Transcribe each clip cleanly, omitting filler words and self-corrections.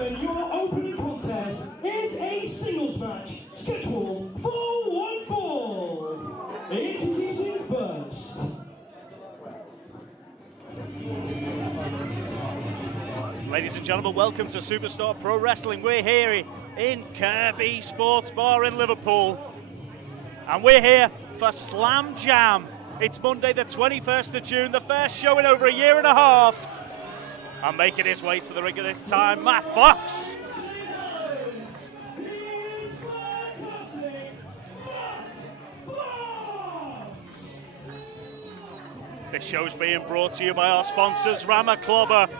Attention, your opening contest is a singles match scheduled for one fall. Introducing first. Ladies and gentlemen, welcome to Superstar Pro Wrestling. We're here in Kirby Sports Bar in Liverpool. And we're here for Slam Jam. It's Monday the 21st of June, the first show in over a year and a half. And making his way to the ring at this time, Matt Fox. This show's being brought to you by our sponsors, Ramaclubber,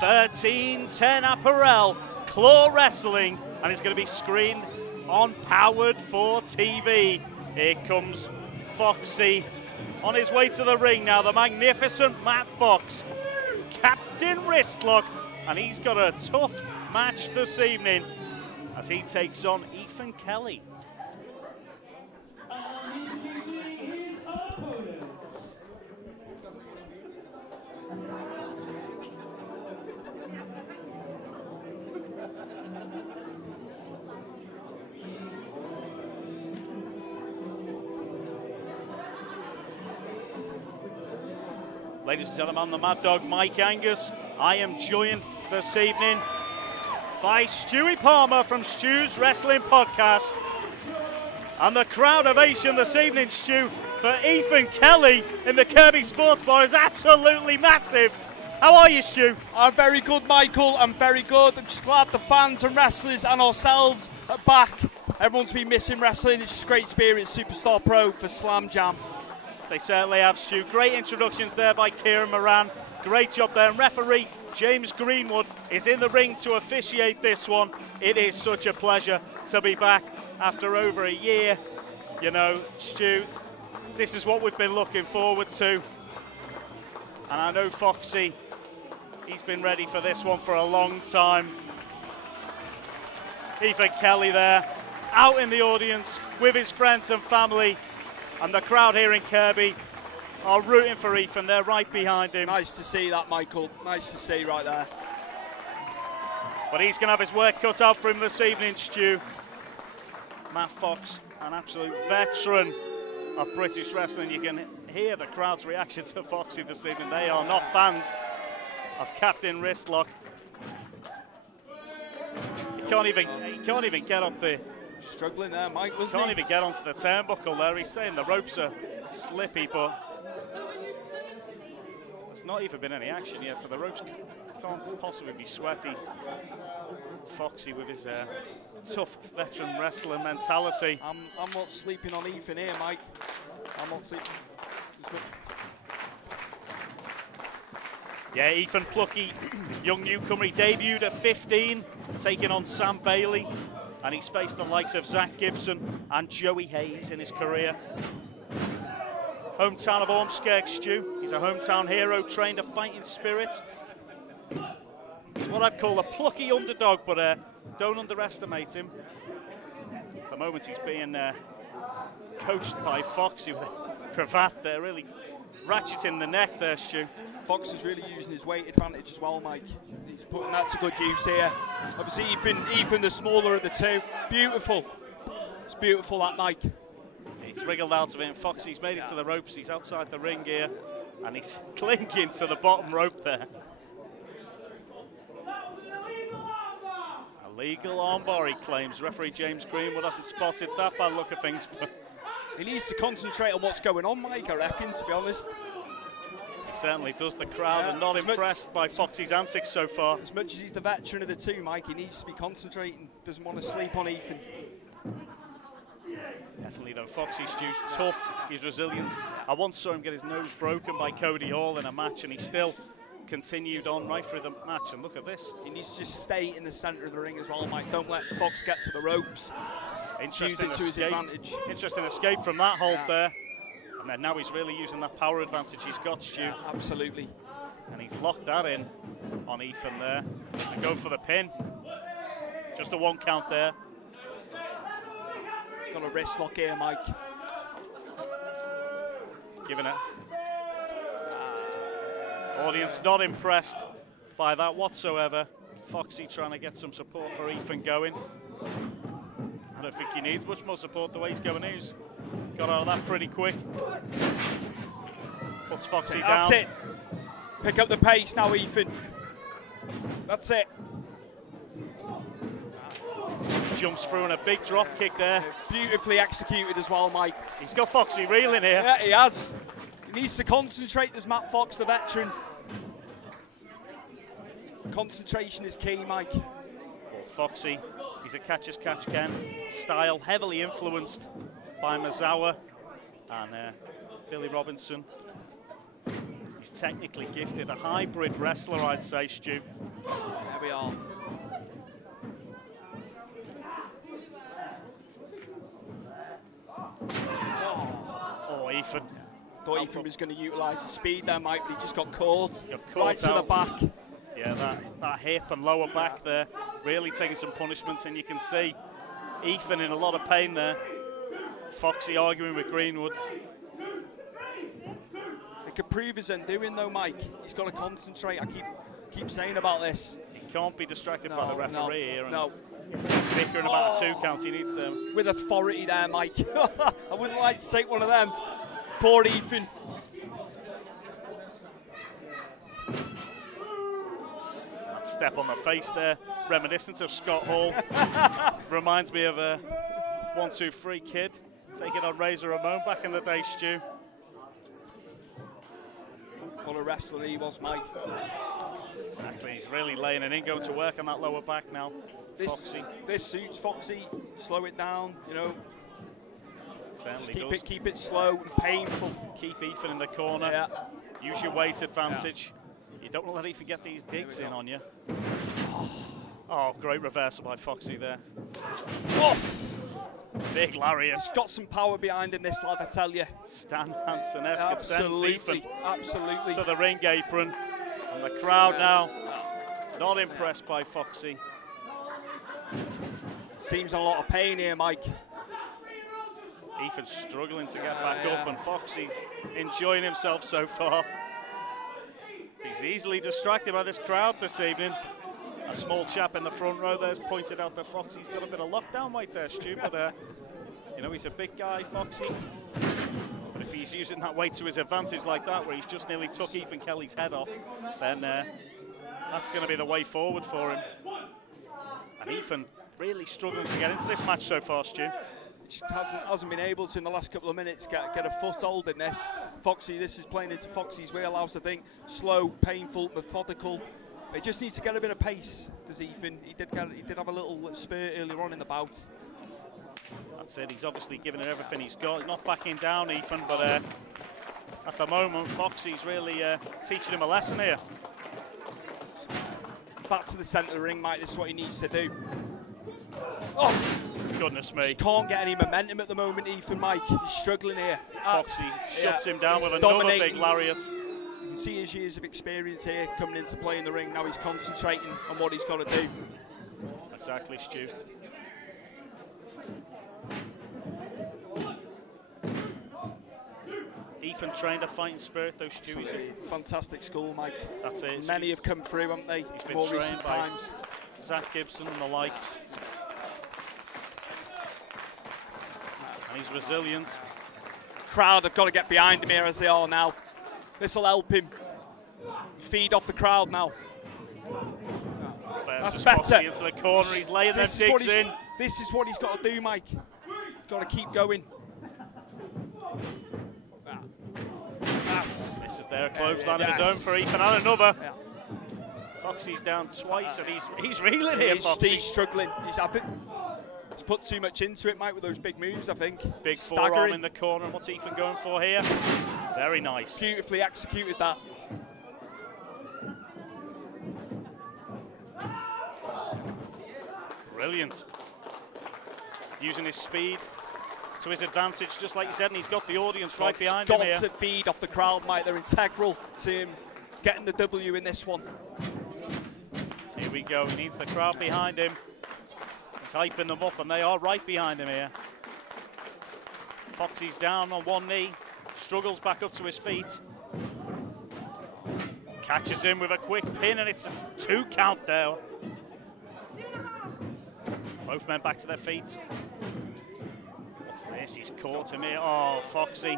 1310 Apparel, Claw Wrestling, and it's going to be screened on Powered 4 TV. Here comes Foxy on his way to the ring now, the magnificent Matt Fox, Captain Wristlock, and he's got a tough match this evening as he takes on Ethan Kelly. Introducing his opponents. Ladies and gentlemen, I'm the Mad Dog, Mike Angus. I am joined this evening by Stewie Palmer from Stu's Wrestling Podcast. And the crowd ovation this evening, Stu, for Ethan Kelly in the Kirby Sports Bar is absolutely massive. How are you, Stu? I'm very good, Michael. I'm very good. I'm just glad the fans and wrestlers and ourselves are back. Everyone's been missing wrestling. It's just great spirit. Superstar Pro for Slam Jam. They certainly have, Stu. Great introductions there by Kieran Moran. Great job there. And referee James Greenwood is in the ring to officiate this one. It is such a pleasure to be back after over a year. You know, Stu, this is what we've been looking forward to. And I know Foxy, he's been ready for this one for a long time. Ethan Kelly there, out in the audience with his friends and family. And the crowd here in Kirby are rooting for Ethan. They're right behind him. Nice to see that, Michael. Nice to see right there. But he's going to have his work cut out for him this evening, Stu. Matt Fox, an absolute veteran of British wrestling. You can hear the crowd's reaction to Foxy this evening. They are not fans of Captain Wristlock. He can't even get up the... Struggling there, Mike, wasn't Can't even get onto the turnbuckle there. He's saying the ropes are slippy, but there's not even been any action yet, so the ropes can't possibly be sweaty. Foxy with his tough veteran wrestler mentality. I'm not sleeping on Ethan here, Mike. I'm not sleeping. Yeah, Ethan, plucky young newcomer. He debuted at 15, taking on Sam Bailey. And he's faced the likes of Zach Gibson and Joey Hayes in his career. Hometown of Ormskirk, Stu. He's a hometown hero, trained a fighting spirit. He's what I'd call a plucky underdog, but don't underestimate him. At the moment he's being coached by Foxy with a cravat there, really ratcheting the neck there, Stu. Fox is really using his weight advantage as well, Mike. He's putting that to good use here. Obviously, Ethan the smaller of the two. Beautiful. It's beautiful, that, Mike. He's wriggled out of it, and Foxy's made it to the ropes. He's outside the ring here, and he's clinging to the bottom rope there. Illegal armbar, he claims. Referee James Greenwood hasn't spotted that by the look of things. But he needs to concentrate on what's going on, Mike, I reckon, to be honest. He certainly does. The crowd are not impressed by Foxy's antics so far. As much as he's the veteran of the two, Mike, he needs to be concentrating. Doesn't want to sleep on Ethan. Definitely, though. Foxy's tough. He's resilient. I once saw him get his nose broken by Cody Hall in a match, and he still continued on right through the match. And look at this. He needs to just stay in the centre of the ring as well, Mike. Don't let Fox get to the ropes. Use it to his advantage. Interesting escape from that hold there. And then now he's really using that power advantage he's got, Stu. Absolutely. And he's locked that in on Ethan there. And go for the pin. Just a one count there. He's got a wrist lock here, Mike. He's giving it. Audience not impressed by that whatsoever. Foxy trying to get some support for Ethan going. I don't think he needs much more support the way he's going. He's got out of that pretty quick. Puts Foxy down. That's it. Pick up the pace now, Ethan. That's it. Jumps through in a big drop kick there. Beautifully executed as well, Mike. He's got Foxy reeling here. Yeah, he has. He needs to concentrate. There's Matt Fox, the veteran. Concentration is key, Mike. Foxy, he's a catch-as-catch-can style, heavily influenced by Misawa and Billy Robinson. He's technically gifted, a hybrid wrestler, I'd say, Stu. There we are. Oh, Ethan. Thought Ethan was going to utilise the speed there, Mike, but he just got caught. Right to the back. Yeah, that hip and lower back there, really taking some punishments, and you can see Ethan in a lot of pain there. Foxy arguing with Greenwood. It could prove his undoing though, Mike. He's got to concentrate. I keep saying about this. He can't be distracted by the referee here. No. Bickering about a 2 count. He needs to. With authority there, Mike. I wouldn't like to take one of them. Poor Ethan. That step on the face there, reminiscent of Scott Hall. Reminds me of a 1-2-3 kid taking on Razor Ramon back in the day, Stu. What a wrestler he was, Mike. Exactly, he's really laying it in, going to work on that lower back now. Foxy. This suits Foxy. Slow it down, you know. Certainly Just keep it slow and painful. Keep Ethan in the corner. Yeah. Use your weight advantage. Yeah. You don't want to let Ethan get these digs in on you. Oh, great reversal by Foxy there. Woof. Big lariat. He's got some power behind him, this lad, I tell you. Stan Hansen-esque. Absolutely, absolutely. To the ring apron. And the crowd now not impressed by Foxy. Seems a lot of pain here, Mike. Ethan's struggling to get back up, and Foxy's enjoying himself so far. He's easily distracted by this crowd this evening. A small chap in the front row there's pointed out that Foxy's got a bit of lockdown weight there, Stu, but you know, he's a big guy, Foxy. But if he's using that weight to his advantage like that, where he's just nearly took Ethan Kelly's head off, then that's going to be the way forward for him. And Ethan really struggling to get into this match so far, Stu. Just hasn't been able to in the last couple of minutes get a foothold in this. Foxy, this is playing into Foxy's wheelhouse, I think. Slow, painful, methodical. He just needs to get a bit of pace, does Ethan. He did have a little spurt earlier on in the bout. That's it, he's obviously giving it everything he's got. Not backing down, Ethan, but at the moment, Foxy's really teaching him a lesson here. Back to the centre of the ring, Mike, this is what he needs to do. Oh! Goodness me. Just can't get any momentum at the moment, Ethan, Mike. He's struggling here. Foxy shuts him down with another big lariat. You can see his years of experience here coming into play in the ring. Now he's concentrating on what he's got to do. Exactly, Stu. Ethan trained a fighting spirit, though, Stu. He's a fantastic school, Mike. That's it. Many have come through, haven't they? He's been more trained recent by times. Zach Gibson and the likes. And he's resilient. Crowd have got to get behind him here as they are now. This will help him feed off the crowd now. That's better. Foxy into the corner. He's laying them digs in. This is what he's got to do, Mike. Got to keep going. This is their clothesline of his own for Ethan, and another. Yeah. Foxy's down twice, and he's reeling here, Foxy. He's struggling. I think he's put too much into it, Mike, with those big moves, I think. Big forearm in the corner. What's Ethan going for here? Very nice. Beautifully executed that. Brilliant. Using his speed to his advantage, just like you said, and he's got the audience right behind him here. Got to feed off the crowd, Mike. They're integral to him getting the W in this one. Here we go. He needs the crowd behind him. He's hyping them up, and they are right behind him here. Foxy's down on one knee, struggles back up to his feet. Catches him with a quick pin, and it's a 2 count there. Both men back to their feet. What's this? He's caught him here. Oh, Foxy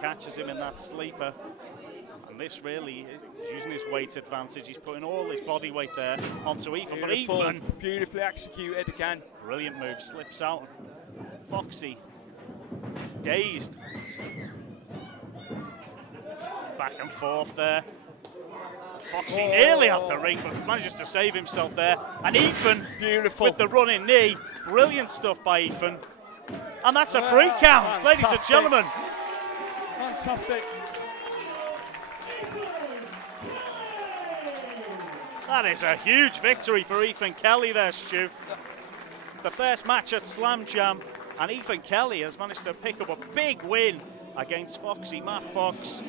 catches him in that sleeper. And this really is using his weight advantage. He's putting all his body weight there onto Ethan. But Ethan, beautifully executed again. Brilliant move, slips out. Foxy is dazed. Back and forth there. Foxy nearly out the ring, but manages to save himself there. And Ethan, beautiful, with the running knee. Brilliant stuff by Ethan. And that's a free count, ladies and gentlemen. Fantastic. That is a huge victory for Ethan Kelly there, Stu. The first match at Slam Jam, and Ethan Kelly has managed to pick up a big win against Foxy, Matt Fox.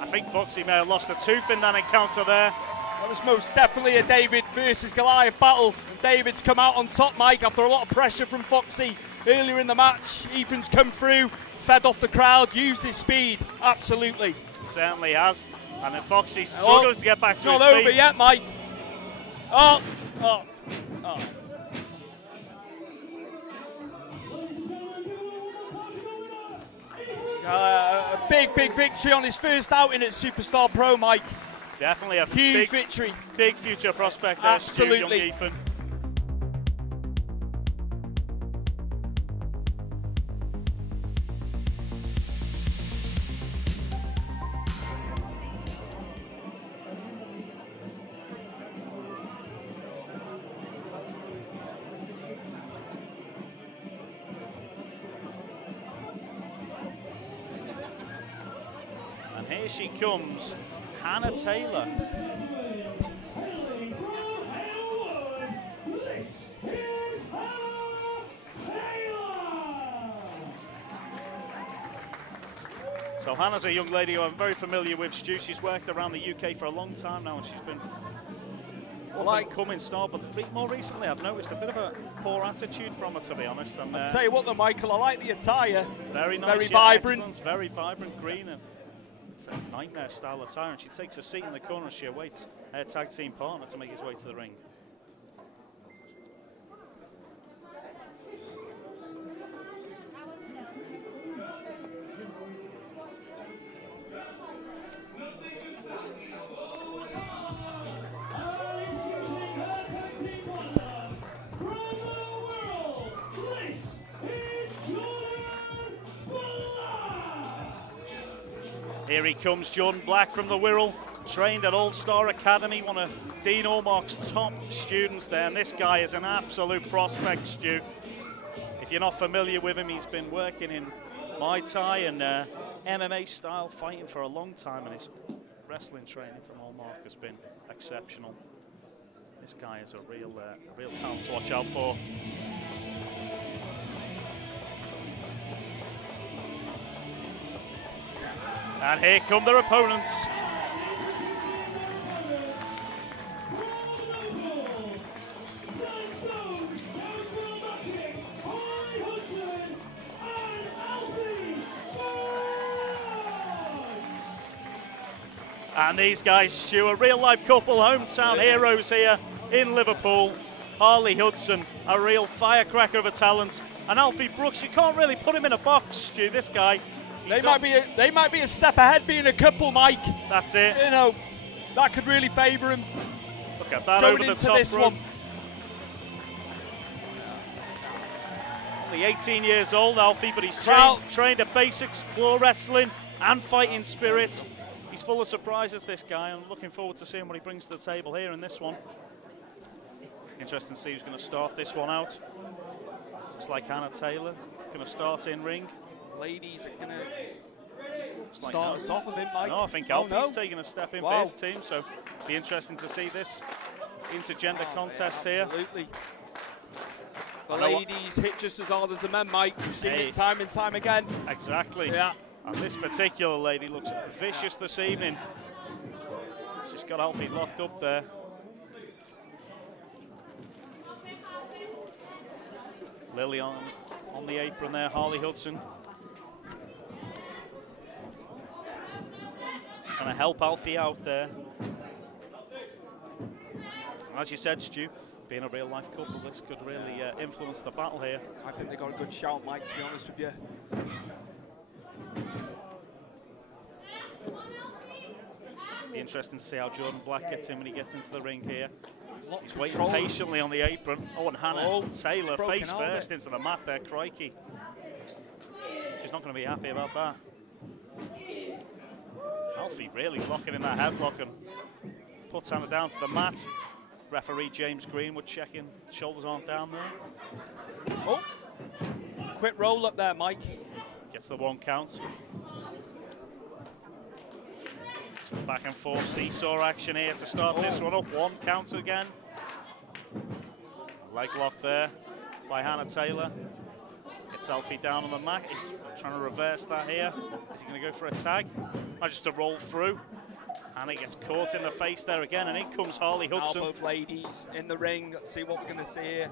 I think Foxy may have lost a tooth in that encounter there. That was most definitely a David versus Goliath battle. And David's come out on top, Mike, after a lot of pressure from Foxy earlier in the match. Ethan's come through, fed off the crowd, used his speed, absolutely. It certainly has. And then Foxy's struggling to get back to his feet. It's not over yet, Mike. Oh. A big victory on his first outing at Superstar Pro, Mike. Definitely a huge victory. Big future prospect there, absolutely. Stu, young Ethan. And here she comes, Hannah Taylor. So Hannah's a young lady who I'm very familiar with, Stu. She's worked around the UK for a long time now, and she's been an coming star. But more recently, I've noticed a bit of a poor attitude from her, to be honest. And, I'll tell you what, though, Michael, I like the attire. Very nice, very vibrant. Excellent, very vibrant green. And it's a nightmare style attire, and she takes a seat in the corner as she awaits her tag team partner to make his way to the ring. Here he comes, Jordan Black from the Wirral, trained at All-Star Academy, one of Dean Allmark's top students there, and this guy is an absolute prospect, Stu. If you're not familiar with him, he's been working in Muay Thai and MMA style fighting for a long time, and his wrestling training from Allmark has been exceptional. This guy is a real talent to watch out for. And here come their opponents. And these guys, Stu, a real-life couple, hometown heroes here in Liverpool. Harley Hudson, a real firecracker of a talent. And Alfie Brooks, you can't really put him in a box, Stu, this guy. They might be a step ahead being a couple, Mike. That's it. You know, that could really favour him. Look at that going over the into top this rope. one. Only 18 years old, Alfie, but he's trained at basics, claw wrestling and fighting spirit. He's full of surprises, this guy. I'm looking forward to seeing what he brings to the table here in this one. Interesting to see who's going to start this one out. Looks like Hannah Taylor going to start in ring. Ladies are going to like start us off a bit, Mike. No, I think Alfie's taking a step in for his team, so it'll be interesting to see this intergender contest here. Absolutely. The ladies hit just as hard as the men, Mike. We've seen it time and time again. Exactly. Yeah. And this particular lady looks vicious this evening. She's got Alfie locked up there. Lily on the apron there, Harley Hudson. Trying to help Alfie out there. As you said, Stu, being a real-life couple, this could really influence the battle here. I think they got a good shout, Mike, to be honest with you. Be interesting to see how Jordan Black gets in when he gets into the ring here. He's waiting Control. patiently on the apron. Oh, and Hannah Taylor face first into the mat there, crikey. She's not going to be happy about that. Alfie really locking in that headlock and puts Hannah down to the mat. Referee James Greenwood checking, shoulders aren't down there. Oh, quick roll up there, Mike. Gets the 1 count. Some back and forth seesaw action here to start this one up. 1 count again. Leg lock there by Hannah Taylor. Gets Alfie down on the mat. He's trying to reverse that here. Is he going to go for a tag? Or just a roll through? Hannah gets caught in the face there again, and in comes Harley Hudson. Now both ladies in the ring. Let's see what we're going to see here.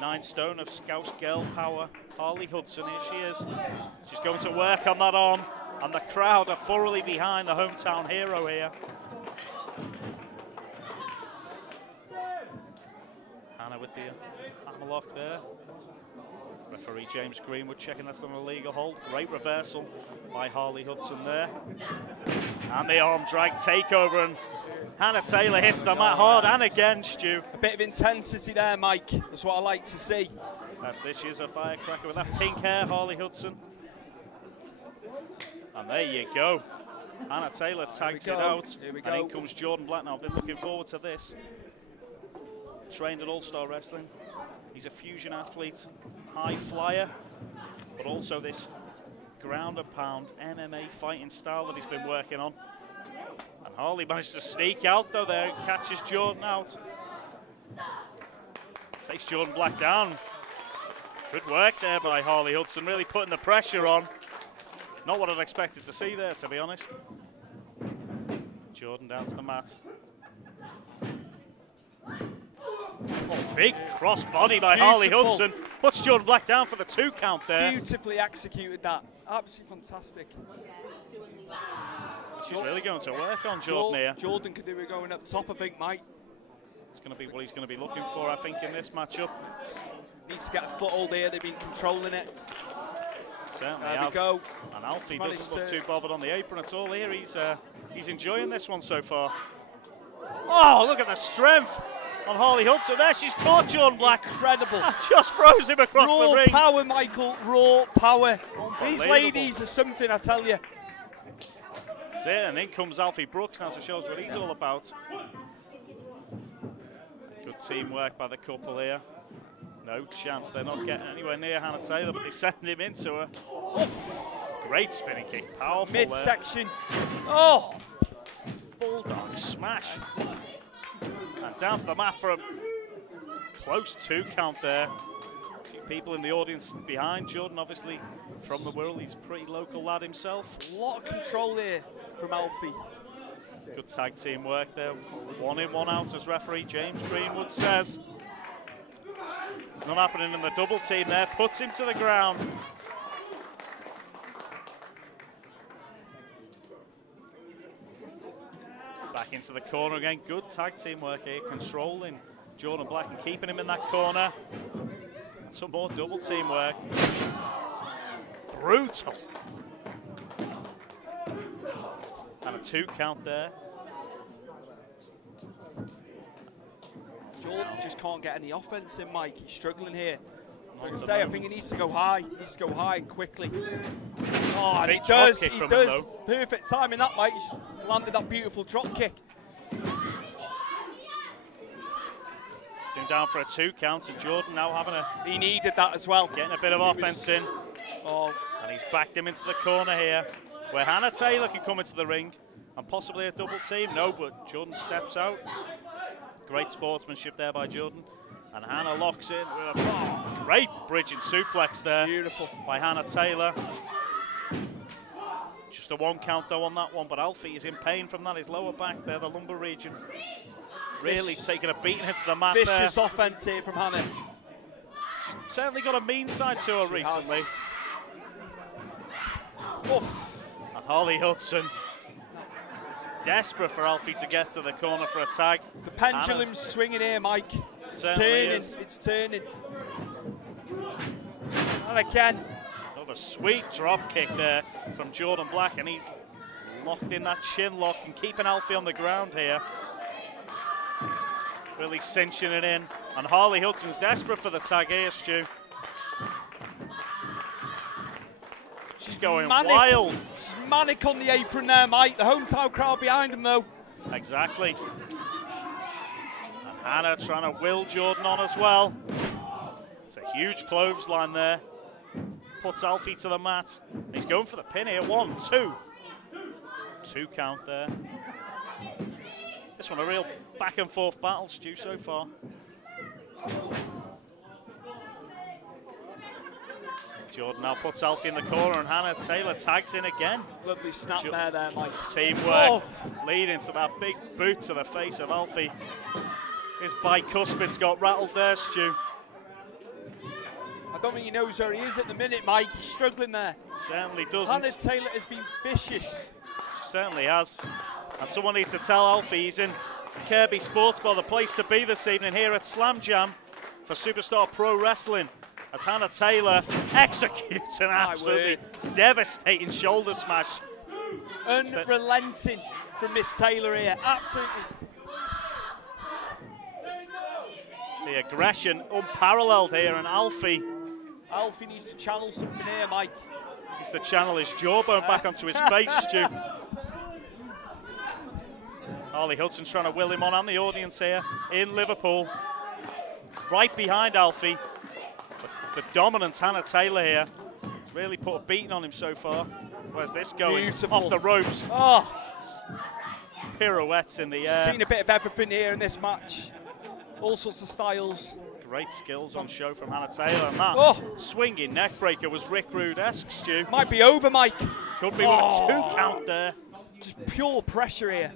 9 stone of Scouse girl power. Harley Hudson, here she is. She's going to work on that arm, and the crowd are thoroughly behind the hometown hero here. Hannah with the hammerlock there. Referee James Greenwood checking that's on a legal hold. Great reversal by Harley Hudson there. And the arm drag takeover, and Hannah Taylor hits the mat hard and again, Stu. A bit of intensity there, Mike. That's what I like to see. That's it, she's a firecracker with that pink hair, Harley Hudson. And there you go. Hannah Taylor tags it out. Here we and go. in comes Jordan Black now. I've been looking forward to this. Trained at All-Star Wrestling. He's a fusion athlete, high flyer, but also this ground and pound MMA fighting style that he's been working on. And Harley managed to sneak out though there, catches Jordan out. Takes Jordan Black down. Good work there by Harley Hudson, really putting the pressure on. Not what I'd expected to see there, to be honest. Jordan down to the mat. Oh, big cross body by Harley Hudson. Puts Jordan Black down for the 2 count there. Beautifully executed that. Absolutely fantastic. She's really going to work on Jordan here. Jordan could do it going up top, I think, Mike. It's going to be what he's going to be looking for, I think, in this matchup. Needs to get a foothold here. They've been controlling it. Certainly there have. we go. And Alfie doesn't look too bothered on the apron at all here. He's enjoying this one so far. Oh, look at the strength on Harley Hudson there. She's caught Jordan Black. Incredible. Just froze him across the ring. Raw power, Michael. Raw power. These ladies are something, I tell you. That's it. And in comes Alfie Brooks now to show us what he's all about. Good teamwork by the couple here. No chance. They're not getting anywhere near Hannah Taylor, but they send him into her. Oof. Great spinning kick. Powerful midsection. Oh! Bulldog smash. And down to the mat for a close 2 count there. A few people in the audience behind. Jordan, obviously, from the world. He's a pretty local lad himself. A lot of control here from Alfie. Good tag team work there. 1 in, 1 out, as referee James Greenwood says. It's not happening in the double team there. Puts him to the ground. Back into the corner again. Good tag team work here, controlling Jordan Black and keeping him in that corner. Some more double team work. Brutal. And a 2 count there. Jordan just can't get any offense in, Mike. He's struggling here. Like I say, I think he needs to go high. He needs to go high and quickly. Oh, and he does. He does. Perfect timing that, Mike. He's landed that beautiful drop kick. It's him down for a 2 count, and Jordan now having a... He needed that as well. Getting a bit of offense in. Oh. And he's backed him into the corner here, where Hannah Taylor can come into the ring and possibly a double team. No, but Jordan steps out. Great sportsmanship there by Jordan. And Hannah locks in with a great bridging suplex there. Beautiful. By Hannah Taylor. Just a 1 count though on that one, but Alfie is in pain from that. His lower back there, the lumbar region. Really taking a beating into the mat there. Vicious offense here from Hannah. She's certainly got a mean side to her recently. Oof. And Harley Hudson It's desperate for Alfie to get to the corner for a tag. The pendulum's swinging here, Mike. It's turning, it's turning. And again. Another sweet drop kick there from Jordan Black, and he's locked in that chin lock and keeping Alfie on the ground here. Really cinching it in. And Harley Hudson's desperate for the tag here, Stu. She's going wild. She's manic on the apron there, Mike. The hometown crowd behind him, though. Exactly. And Hannah trying to will Jordan on as well. It's a huge clothesline there. Puts Alfie to the mat. He's going for the pin here. 1, 2. 2 count there. This one a real back and forth battle, Stu, so far. Jordan now puts Alfie in the corner, and Hannah Taylor tags in again. Lovely snap there, Mike. Teamwork leading to that big boot to the face of Alfie. His bicuspid's got rattled there, Stu. I don't think he knows where he is at the minute, Mike. He's struggling there. Certainly doesn't. Hannah Taylor has been vicious. She certainly has. And someone needs to tell Alfie he's in Kirby Sports Bar, the place to be this evening here at Slam Jam for Superstar Pro Wrestling, as Hannah Taylor executes an absolutely devastating shoulder smash. Unrelenting from Miss Taylor here, absolutely. The aggression unparalleled here, and Alfie needs to channel something here, Mike. Needs to channel his jawbone back onto his face, Stu. Harley Hudson's trying to will him on, and the audience here in Liverpool. Right behind Alfie. But the dominant Hannah Taylor here really put a beating on him so far. Where's this going? Beautiful. Off the ropes. Oh. Pirouettes in the air. Seen a bit of everything here in this match. All sorts of styles. Great skills on show from Hannah Taylor. And that swinging neckbreaker was Rick Rude-esque, Stu. Might be over, Mike. Could be with a 2 count there. Just pure pressure here.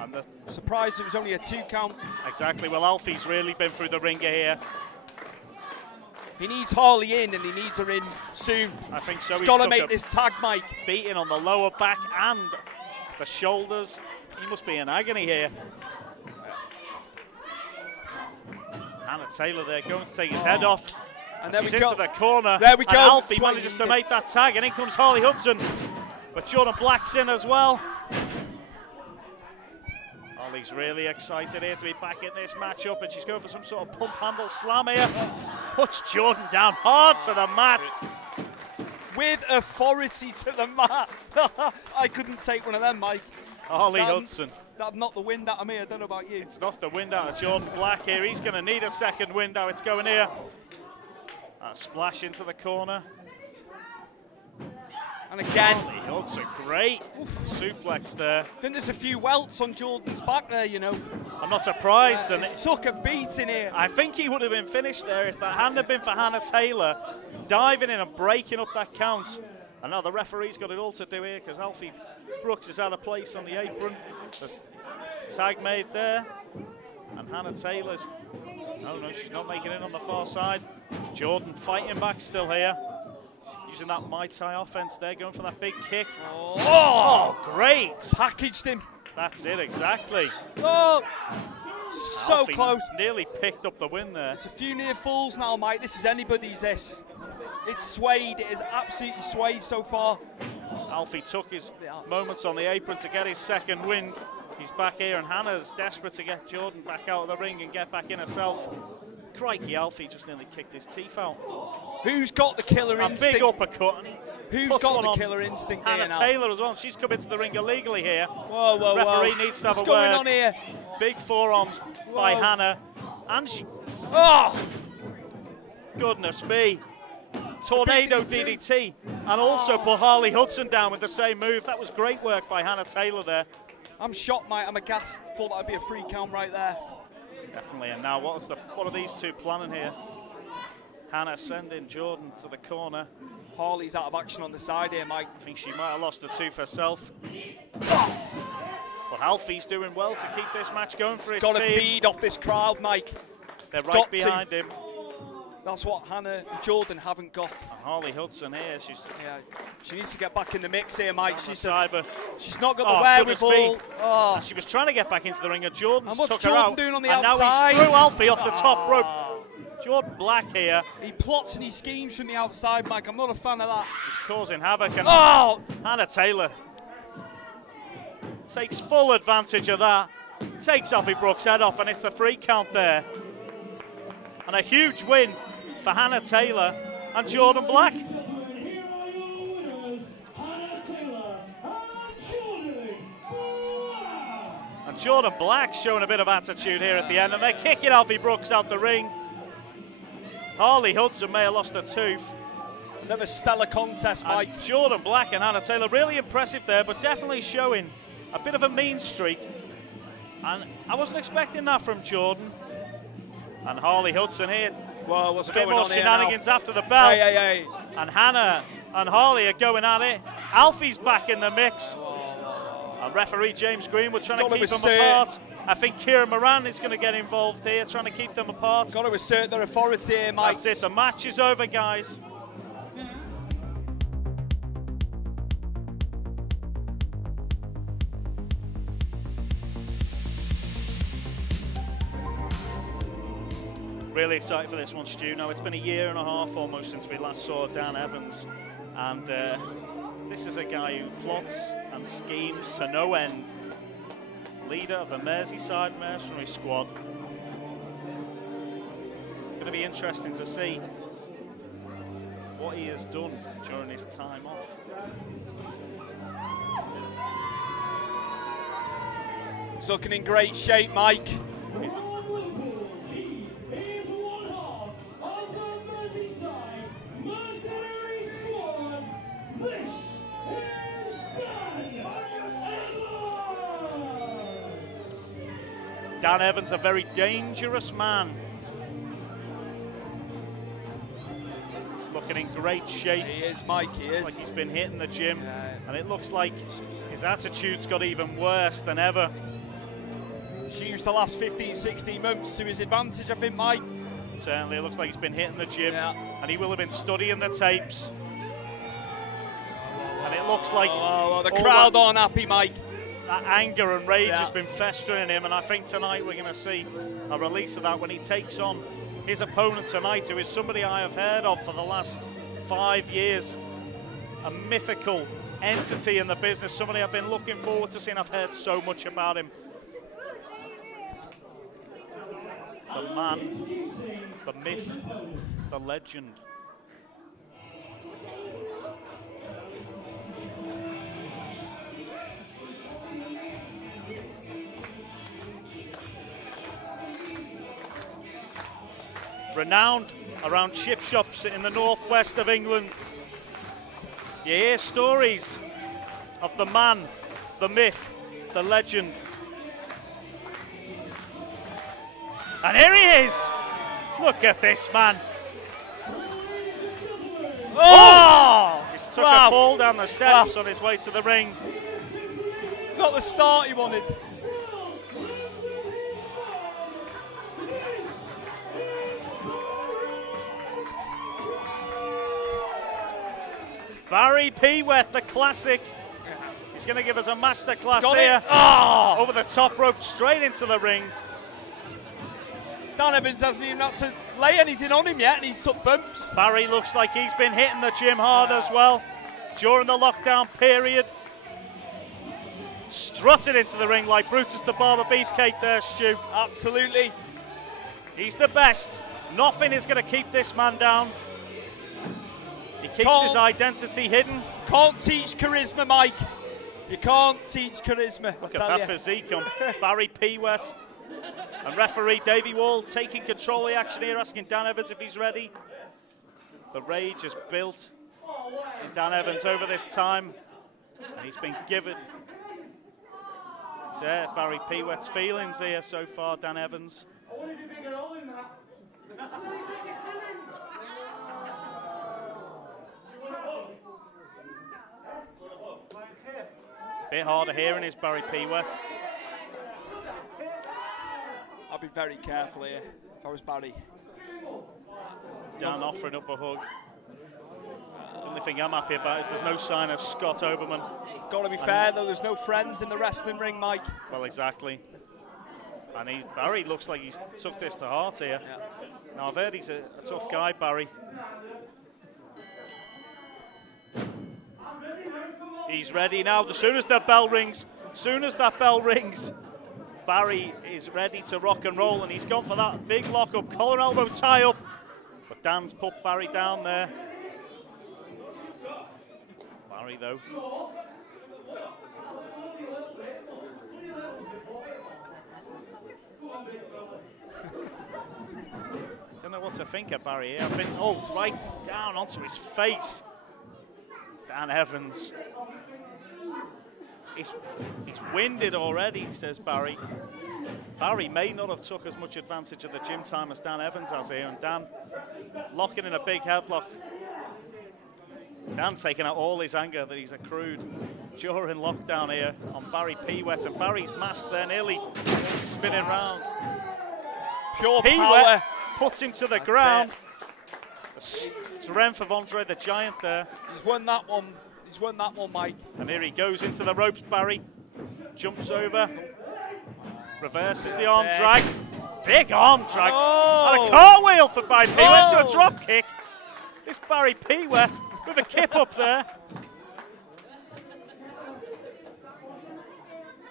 And the surprised it was only a 2 count. Exactly. Well, Alfie's really been through the ringer here. He needs Harley in, and he needs her in soon. I think so. He's got to make this tag, Mike. Beating on the lower back and the shoulders. He must be in agony here. Hannah Taylor there going to take his head off. And then she's into the corner. There we go. And Alfie manages to make that tag, and in comes Harley Hudson. But Jordan Black's in as well. Harley's really excited here to be back in this matchup, and she's going for some sort of pump handle slam here. Puts Jordan down hard to the mat. With authority to the mat. I couldn't take one of them, Mike. Harley Hudson. That knocked the wind out of me. I don't know about you. It's knocked the wind out of Jordan Black here. He's going to need a second wind out. It's going here. A splash into the corner. And again. Harley Hudson, great suplex there. I think there's a few welts on Jordan's back there, you know. I'm not surprised. And it took a beating here. I think he would have been finished there if that hadn't been for Hannah Taylor diving in and breaking up that count. And now the referee's got it all to do here because Alfie Brooks is out of place on the apron. There's tag made there. And Hannah Taylor's... No, she's not making it on the far side. Jordan fighting back still here. Using that Muay Thai offense there, going for that big kick. Oh, great. Packaged him. That's it, exactly. Oh, so Alfie close. Nearly picked up the win there. It's a few near falls now, Mike. This is anybody's, this. It's swayed. It is absolutely swayed so far. Alfie took his moments on the apron to get his second wind. He's back here, and Hannah's desperate to get Jordan back out of the ring and get back in herself. Crikey, Alfie just nearly kicked his teeth out. Who's got the killer instinct? A big uppercut. Who's got the killer instinct Hannah here now? Taylor as well. She's come into the ring illegally here. Whoa, whoa, Referee needs to have What's a word. going on here? Big forearms by Hannah. And she... Oh! Goodness me. Tornado DDT. And also put Harley Hudson down with the same move. That was great work by Hannah Taylor there. I'm shocked, mate. I'm aghast. Thought that would be a free count right there. Definitely. And now what are these two planning here? Hannah sending Jordan to the corner. Harley's out of action on the side here, Mike. I think she might have lost a tooth herself. But Alfie's doing well to keep this match going for his team. Got to feed off this crowd, Mike. They're right behind him. That's what Hannah and Jordan haven't got. And Harley Hudson here, She needs to get back in the mix here, Mike. She's not got the goodness wherewithal. me. Oh. She was trying to get back into the ring, and Jordan And what's took her Jordan out. doing on the and outside? now he's threw Alfie off the top rope. Jordan Black here. He plots and he schemes from the outside, Mike. I'm not a fan of that. He's causing havoc. And Hannah Taylor takes full advantage of that. Takes Alfie Brooks' head off, and it's the 3 count there. And a huge win for Hannah Taylor and Jordan Black. Here are your winners, Hannah Taylor and Jordan Black. And Jordan Black showing a bit of attitude here at the end, and they're kicking Alfie Brooks out the ring. Harley Hudson may have lost a tooth. Another stellar contest, Mike. And Jordan Black and Hannah Taylor really impressive there, but definitely showing a bit of a mean streak. And I wasn't expecting that from Jordan. And Harley Hudson here. Well, what's a bit going more on here shenanigans now? after the bell. Hey. And Hannah and Harley are going at it. Alfie's back in the mix. And referee James Greenwood trying to keep them apart. I think Kieran Moran is going to get involved here, trying to keep them apart. Got to assert their authority here, Mike. That's it. The match is over, guys. Really excited for this one, Stu. Now, it's been a year and a half almost since we last saw Dan Evans. And this is a guy who plots and schemes to no end. Leader of the Merseyside Mercenary Squad. It's going to be interesting to see what he has done during his time off. He's looking in great shape, Mike. He is one half of the Merseyside Mercenary Squad. This is Dan Evans. Dan Evans, a very dangerous man. He's looking in great shape. He is, Mike, he is. Looks like he's been hitting the gym, and it looks like his attitude's got even worse than ever. She used the last 15, 16 months to his advantage, I think, Mike. Certainly, it looks like he's been hitting the gym, and he will have been studying the tapes. And it looks like the crowd aren't happy, Mike. That anger and rage has been festering in him, and I think tonight we're going to see a release of that when he takes on his opponent tonight, who is somebody I have heard of for the last 5 years. A mythical entity in the business, somebody I've been looking forward to seeing. I've heard so much about him. The man, the myth, the legend. Renowned around chip shops in the northwest of England. You hear stories of the man, the myth, the legend. And here he is. Look at this man. Oh! He's took a fall down the steps on his way to the ring. Not the start he wanted. Barry Pewet, the classic. He's going to give us a masterclass here. Oh! Over the top rope, straight into the ring. Dan Evans hasn't even had to lay anything on him yet, and he's took bumps. Barry looks like he's been hitting the gym hard as well during the lockdown period. Strutted into the ring like Brutus the Barber Beefcake there, Stu. Absolutely. He's the best. Nothing is going to keep this man down. He keeps his identity hidden. Can't teach charisma, Mike. You can't teach charisma. Look at that physique on Barry Pewet. And referee Davey Wall taking control of the action here, asking Dan Evans if he's ready. The rage has built in Dan Evans over this time, and he's been given. There, Barry Pewet's feelings here so far, Dan Evans. Bit harder hearing is Barry Pewet. I'll be very careful here if I was Barry. Dan offering up a hug. The only thing I'm happy about is there's no sign of Scott Oberman. Got to be fair though, there's no friends in the wrestling ring, Mike. Well, exactly. And Barry looks like he's took this to heart here. Yeah. Now, I've heard he's a tough guy, Barry. He's ready now. As soon as that bell rings, Barry is ready to rock and roll, and he's gone for that big lock-up, collar elbow tie-up. But Dan's put Barry down there. Barry, though. Don't know what to think of Barry here. Right down onto his face. Dan Evans. He's winded already, says Barry. Barry may not have took as much advantage of the gym time as Dan Evans has here, and Dan locking in a big headlock. Dan taking out all his anger that he's accrued during lockdown here on Barry Pewet, and Barry's mask there nearly spinning round. Pure Pewet power. puts him to the ground. The strength of Andre the Giant there. He's won that one. He's won that one, Mike. And here he goes into the ropes, Barry. Jumps over. Reverses the arm drag. Big arm drag. Oh. And a cartwheel for Barry Pewet to a drop kick. This Barry Pewet with a kip up there.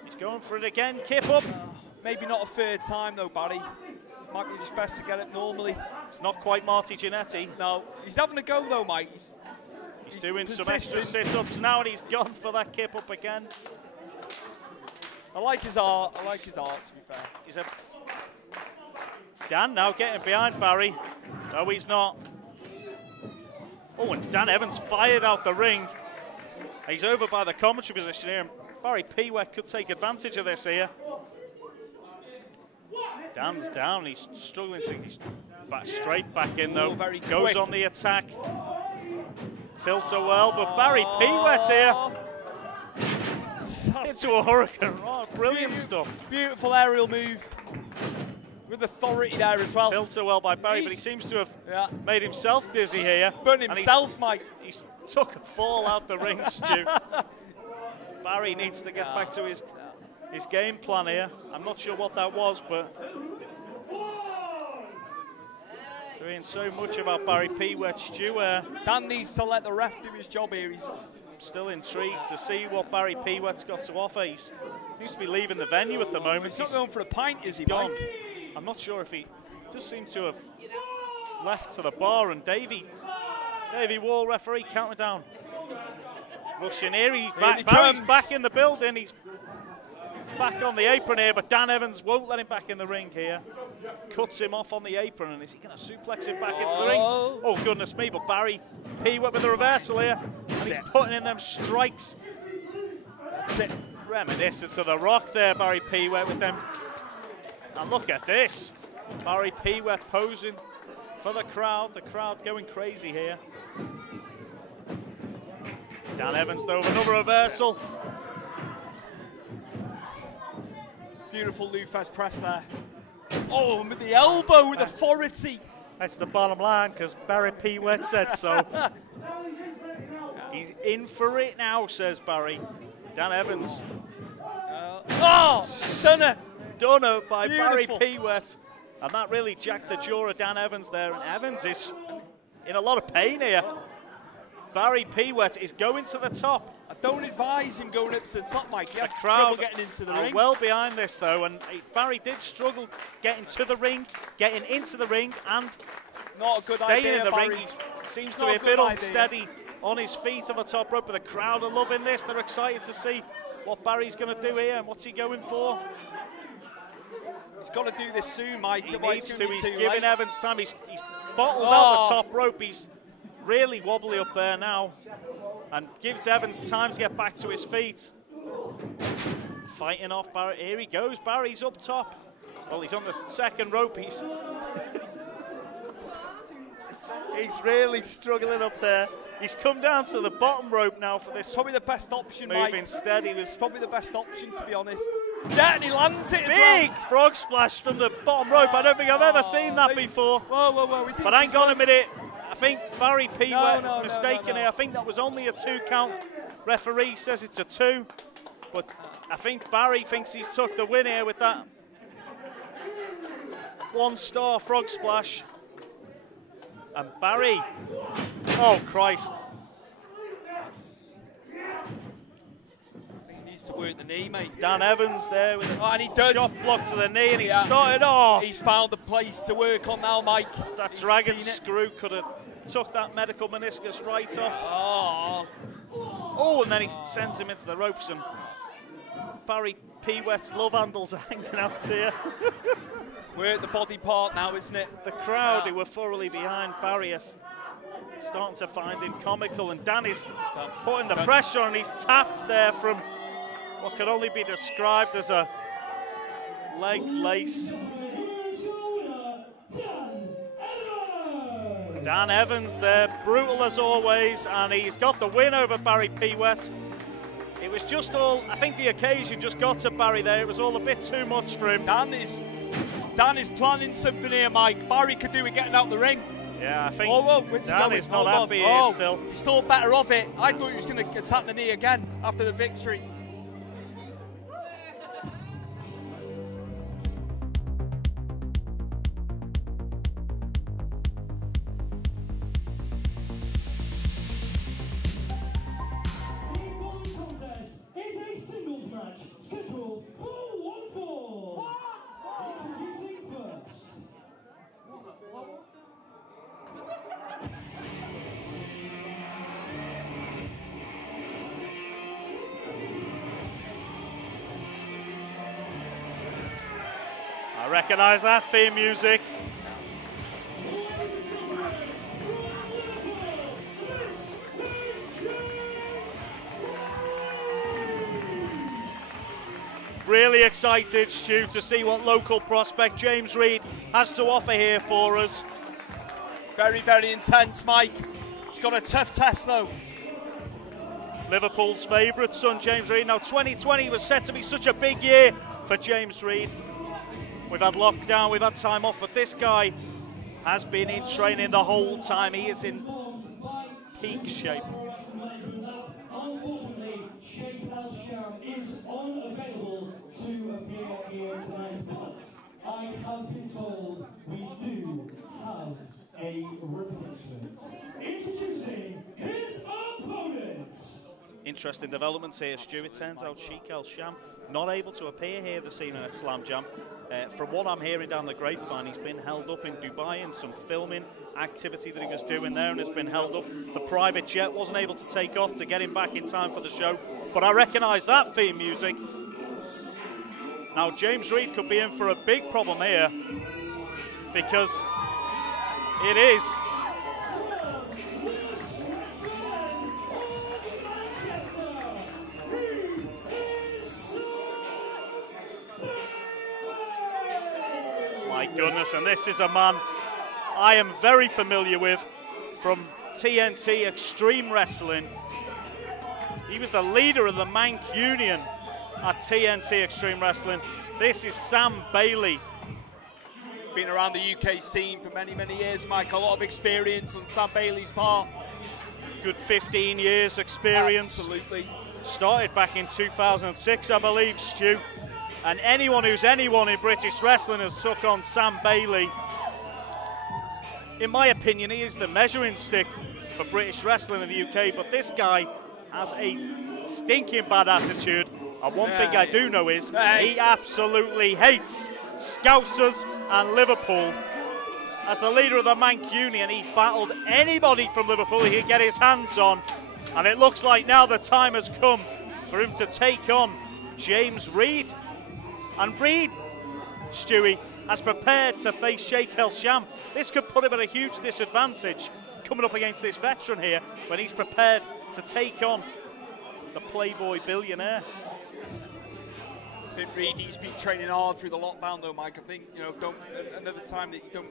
He's going for it again, kip up. Maybe not a third time though, Barry. Might be just best to get it normally. It's not quite Marty Jannetty. No, he's having a go though, Mike. He's doing persistent. some extra sit-ups now, and he's gone for that kip up again. I like his art. I like his art, to be fair. Dan now getting behind Barry. No, he's not. Oh, and Dan Evans fired out the ring. He's over by the commentary position here, and Barry Pewet could take advantage of this here. Dan's down, he's struggling to get straight back in though. Very goes quick. on the attack. Tilts are well, but Barry Pewet here into a hurricane. Oh, brilliant stuff. Beautiful aerial move with authority there as well. Tilts are well by Barry, but he seems to have made himself dizzy here. Burn himself, Mike. He's took a fall out the ring, Stu. Barry needs to get back to his game plan here. I'm not sure what that was, but doing so much about Barry Pewet. Stu, Dan needs to let the ref do his job here. He's still intrigued to see what Barry Pewet's got to offer. He seems to be leaving the venue at the moment. He's not going for a pint, is he, gone. Mike? I'm not sure if he does seem to have left to the bar, and Davey Wall, referee, counting down. Rushing here, Barry's back in the building. He's back on the apron here, but Dan Evans won't let him back in the ring here. Cuts him off on the apron, and is he going to suplex him back into the ring? Oh, goodness me, but Barry Pewet with the reversal here, and he's putting in them strikes. That's it. Reminiscent of The Rock there, Barry Pewet with them. And look at this. Barry Pewet posing for the crowd going crazy here. Dan Evans, though, with another reversal. Beautiful Lou Thesz press there. Oh, with the elbow with authority. That's the bottom line, because Barry Pewet said so. He's in for it now, says Barry. Dan Evans. Stunner. Done by Beautiful. Barry Pewet. And that really jacked the jaw of Dan Evans there. And Evans is in a lot of pain here. Barry Pewet is going to the top. I don't advise him going up to the top, Mike. He had crowd trouble getting into the ring. Well behind this, though, and Barry did struggle getting to the ring, getting into the ring, and not a good staying idea, in the Barry. ring. He seems to be a bit unsteady on his feet on the top rope, but the crowd are loving this. They're excited to see what Barry's going to do here and what's he going for. He's got to do this soon, Mike. He needs to. He's giving late. Evans time. He's bottled out the top rope. He's really wobbly up there now, and gives Evans time to get back to his feet. Fighting off Barry. Here he goes. Barry's up top. Well, he's on the second rope. He's really struggling up there. He's come down to the bottom rope now for this. Probably the best option, move Mike. Instead, he was probably the best option, to be honest. Yeah, and he lands it as big well. frog splash from the bottom rope. I don't think I've ever seen that before. Whoa. But hang on a minute. think Barry Pewet is mistaken here. I think that was only a 2 count. Referee says it's a 2. But I think Barry thinks he's took the win here with that 1-star frog splash. And Barry, oh Christ. To work the knee, mate. Dan Evans there with a and he does. shot block to the knee, and he started off. He's found a place to work on now, Mike. That dragon screw could have took that medical meniscus right off. Oh, and then he sends him into the ropes, and Barry Pewet's love handles are hanging out here. Work the body part now, isn't it? The crowd who were thoroughly behind Barry are starting to find him comical, and Dan is putting the pressure on. He's tapped there from what can only be described as a leg lace. Dan Evans there, brutal as always, and he's got the win over Barry Pewet. It was just all, I think the occasion just got to Barry there. It was all a bit too much for him. Dan is planning something here, Mike. Barry could do it getting out the ring. Yeah, I think Dan is not happy here still. He's still better off it. I thought he was going to attack the knee again after the victory. I recognise that theme music. Really excited, Stu, to see what local prospect James Reed has to offer here for us. Very, very intense, Mike. He's got a tough test, though. Liverpool's favourite son, James Reed. Now, 2020 was set to be such a big year for James Reed. We've had lockdown, we've had time off, but this guy has been in training the whole time. He is in peak shape. Unfortunately, Sheikh El Sham is unavailable to appear here tonight, but I have been told we do have a replacement. Introducing his opponent. Interesting developments here, Stu. It turns out Sheikh El Sham not able to appear here this evening at Slam Jam. From what I'm hearing down the grapevine, he's been held up in Dubai in some filming activity that he was doing there and has been held up. The private jet wasn't able to take off to get him back in time for the show. But I recognise that theme music. Now, James Reed could be in for a big problem here because it is my goodness, and this is a man I am very familiar with from TNT Extreme Wrestling. He was the leader of the Mank Union at TNT Extreme Wrestling. This is Sam Bailey. Been around the UK scene for many, many years, Mike. A lot of experience on Sam Bailey's part. Good 15 years experience. Absolutely. Started back in 2006, I believe, Stu. And anyone who's anyone in British wrestling has took on Sam Bailey. In my opinion, he is the measuring stick for British wrestling in the UK, but this guy has a stinking bad attitude. And one thing I do know is he absolutely hates Scousers and Liverpool. As the leader of the Mank Union, he battled anybody from Liverpool he could get his hands on. And it looks like now the time has come for him to take on James Reed. And Reed, Stewie, has prepared to face Sheikh El Sham. This could put him at a huge disadvantage coming up against this veteran here when he's prepared to take on the Playboy billionaire. I think Reed, he's been training hard through the lockdown though, Mike. I think, you know, another time that you don't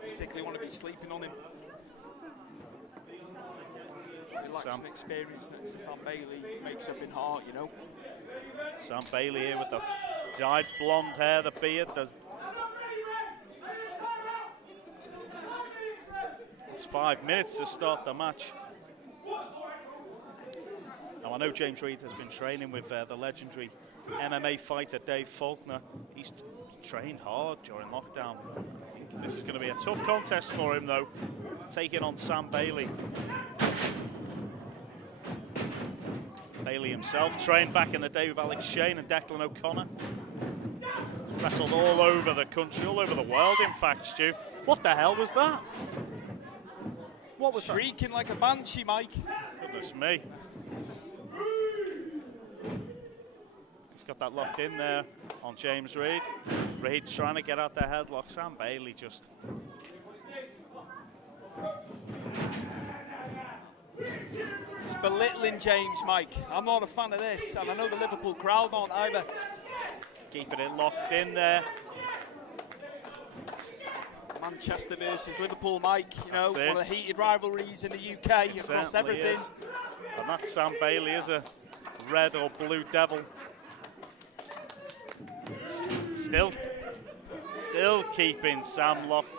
particularly want to be sleeping on him. He lacks some experience next to Sam Bailey, makes up in heart, you know. Sam Bailey here with the dyed blonde hair, the beard. It's 5 minutes to start the match. Now, I know James Reid has been training with the legendary MMA fighter Dave Faulkner. He's trained hard during lockdown. I think this is going to be a tough contest for him, though, taking on Sam Bailey. Bailey himself trained back in the day with Alex Shane and Declan O'Connor. Wrestled all over the country, all over the world, in fact, Stu. What the hell was that? What was shrieking like a banshee, Mike? Goodness me. He's got that locked in there on James Reid. Reid trying to get out the headlock. Sam Bailey just... He's belittling James, Mike. I'm not a fan of this, and I know the Liverpool crowd aren't either. Keeping it locked in there. Manchester versus Liverpool, Mike. You know, one of the heated rivalries in the UK across everything. Is. And that's Sam Bailey, is a red or blue devil. Still keeping Sam locked.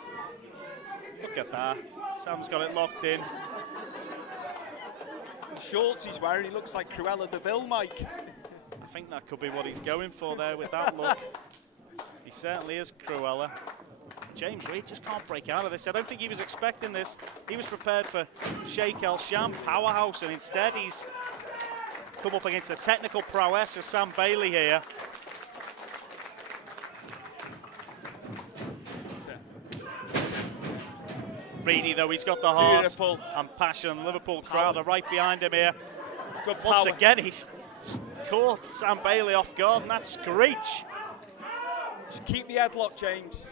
Look at that. Sam's got it locked in. The shorts he's wearing, he looks like Cruella de Vil, Mike. I think that could be what he's going for there with that look. He certainly is Cruella. James Reid just can't break out of this. I don't think he was expecting this. He was prepared for Sheikh El Sham, powerhouse, and instead he's come up against the technical prowess of Sam Bailey here. Reedy, though, he's got the heart and passion, and the Liverpool crowd are right behind him here. Good Once again, he's caught Sam Bailey off guard, and that's Screech. Just keep the headlock, James.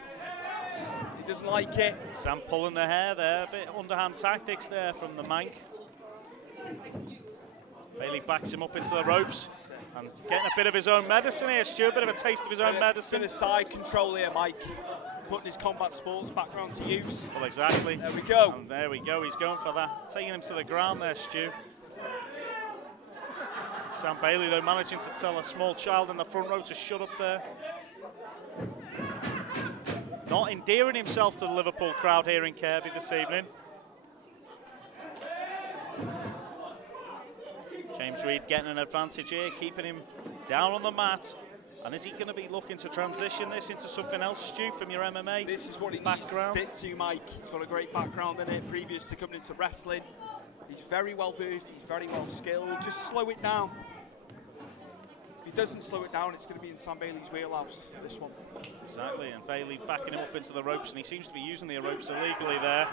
He doesn't like it. Sam pulling the hair there, a bit underhand tactics there from the Mank. Bailey backs him up into the ropes and getting a bit of his own medicine here, Stu, a bit of a taste of his own medicine. Bit of side control here, Mike. Putting his combat sports background to use. Well, exactly. There we go. And there we go, he's going for that. Taking him to the ground there, Stu. Sam Bailey, though, managing to tell a small child in the front row to shut up there. Not endearing himself to the Liverpool crowd here in Kirkby this evening. James Reid getting an advantage here, keeping him down on the mat. And is he going to be looking to transition this into something else, Stu, from your MMA? This is what he needs to stick to, Mike. He's got a great background in it, previous to coming into wrestling. He's very well versed, he's very well skilled. Just slow it down. If he doesn't slow it down, it's going to be in Sam Bailey's wheelhouse, this one. Exactly, and Bailey backing him up into the ropes, and he seems to be using the ropes illegally there.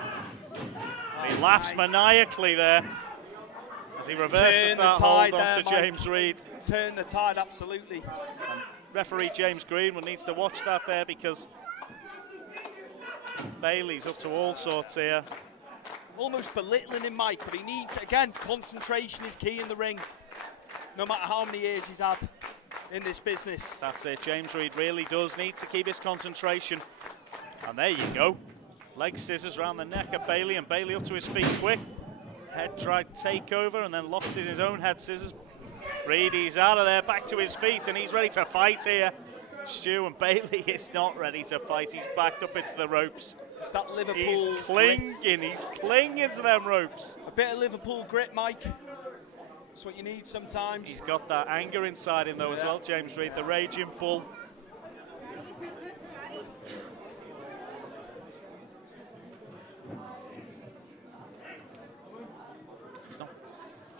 And he laughs maniacally there as he reverses that hold onto James Reid. Turn the tide, absolutely. And referee James Greenwood needs to watch that there, because Bailey's up to all sorts here. Almost belittling him, Mike, but he needs, again, concentration is key in the ring, no matter how many years he's had in this business. That's it, James Reid really does need to keep his concentration. And there you go. Leg scissors around the neck of Bailey, and Bailey up to his feet quick. Head drag takeover, and then locks in his own head scissors. Reid, he's out of there, back to his feet, and he's ready to fight here. Stu, and Bailey is not ready to fight. He's backed up into the ropes. It's that Liverpool He's clinging, grit. He's clinging to them ropes. A bit of Liverpool grit, Mike. That's what you need sometimes. He's got that anger inside him, though, as well, James Reid, the raging bull. He's not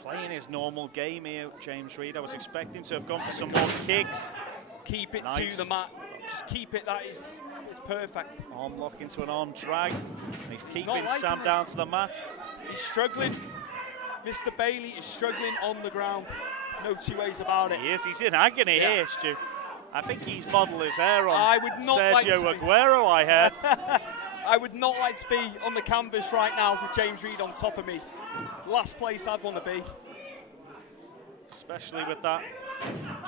playing his normal game here, James Reid. I was expecting to have gone for some more kicks. Keep it to the mat. Just keep it. That is, it's perfect. Arm lock into an arm drag. And he's keeping Sam down to the mat. He's struggling. Mr. Bailey is struggling on the ground. No two ways about it. He is. He's in agony here, Stu. I think he's modelled his hair on I would not Sergio like Aguero, I heard. I would not like to be on the canvas right now with James Reid on top of me. Last place I'd want to be. Especially with that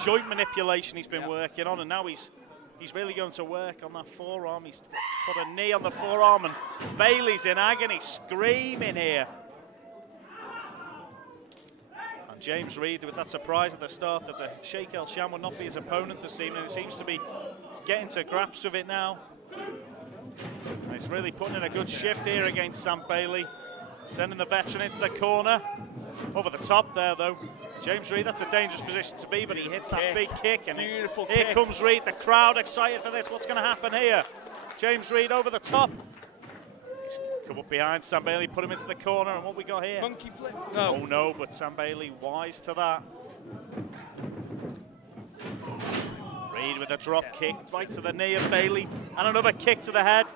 joint manipulation he's been working on, and now he's really going to work on that forearm. He's put a knee on the forearm, and Bailey's in agony, screaming here. And James Reid with that surprise at the start that the Sheikh El Sham will not be his opponent this evening. He seems to be getting to grips with it now. And he's really putting in a good shift here against Sam Bailey. Sending the veteran into the corner. Over the top there, though. James Reid, that's a dangerous position to be, but he hits that big kick. And beautiful here kick. comes Reid, the crowd excited for this. What's going to happen here? James Reid over the top. He's come up behind Sam Bailey, put him into the corner, and what we got here? Monkey flip. No. Oh no, but Sam Bailey wise to that. Reid with a drop kick right to the knee of Bailey, and another kick to the head.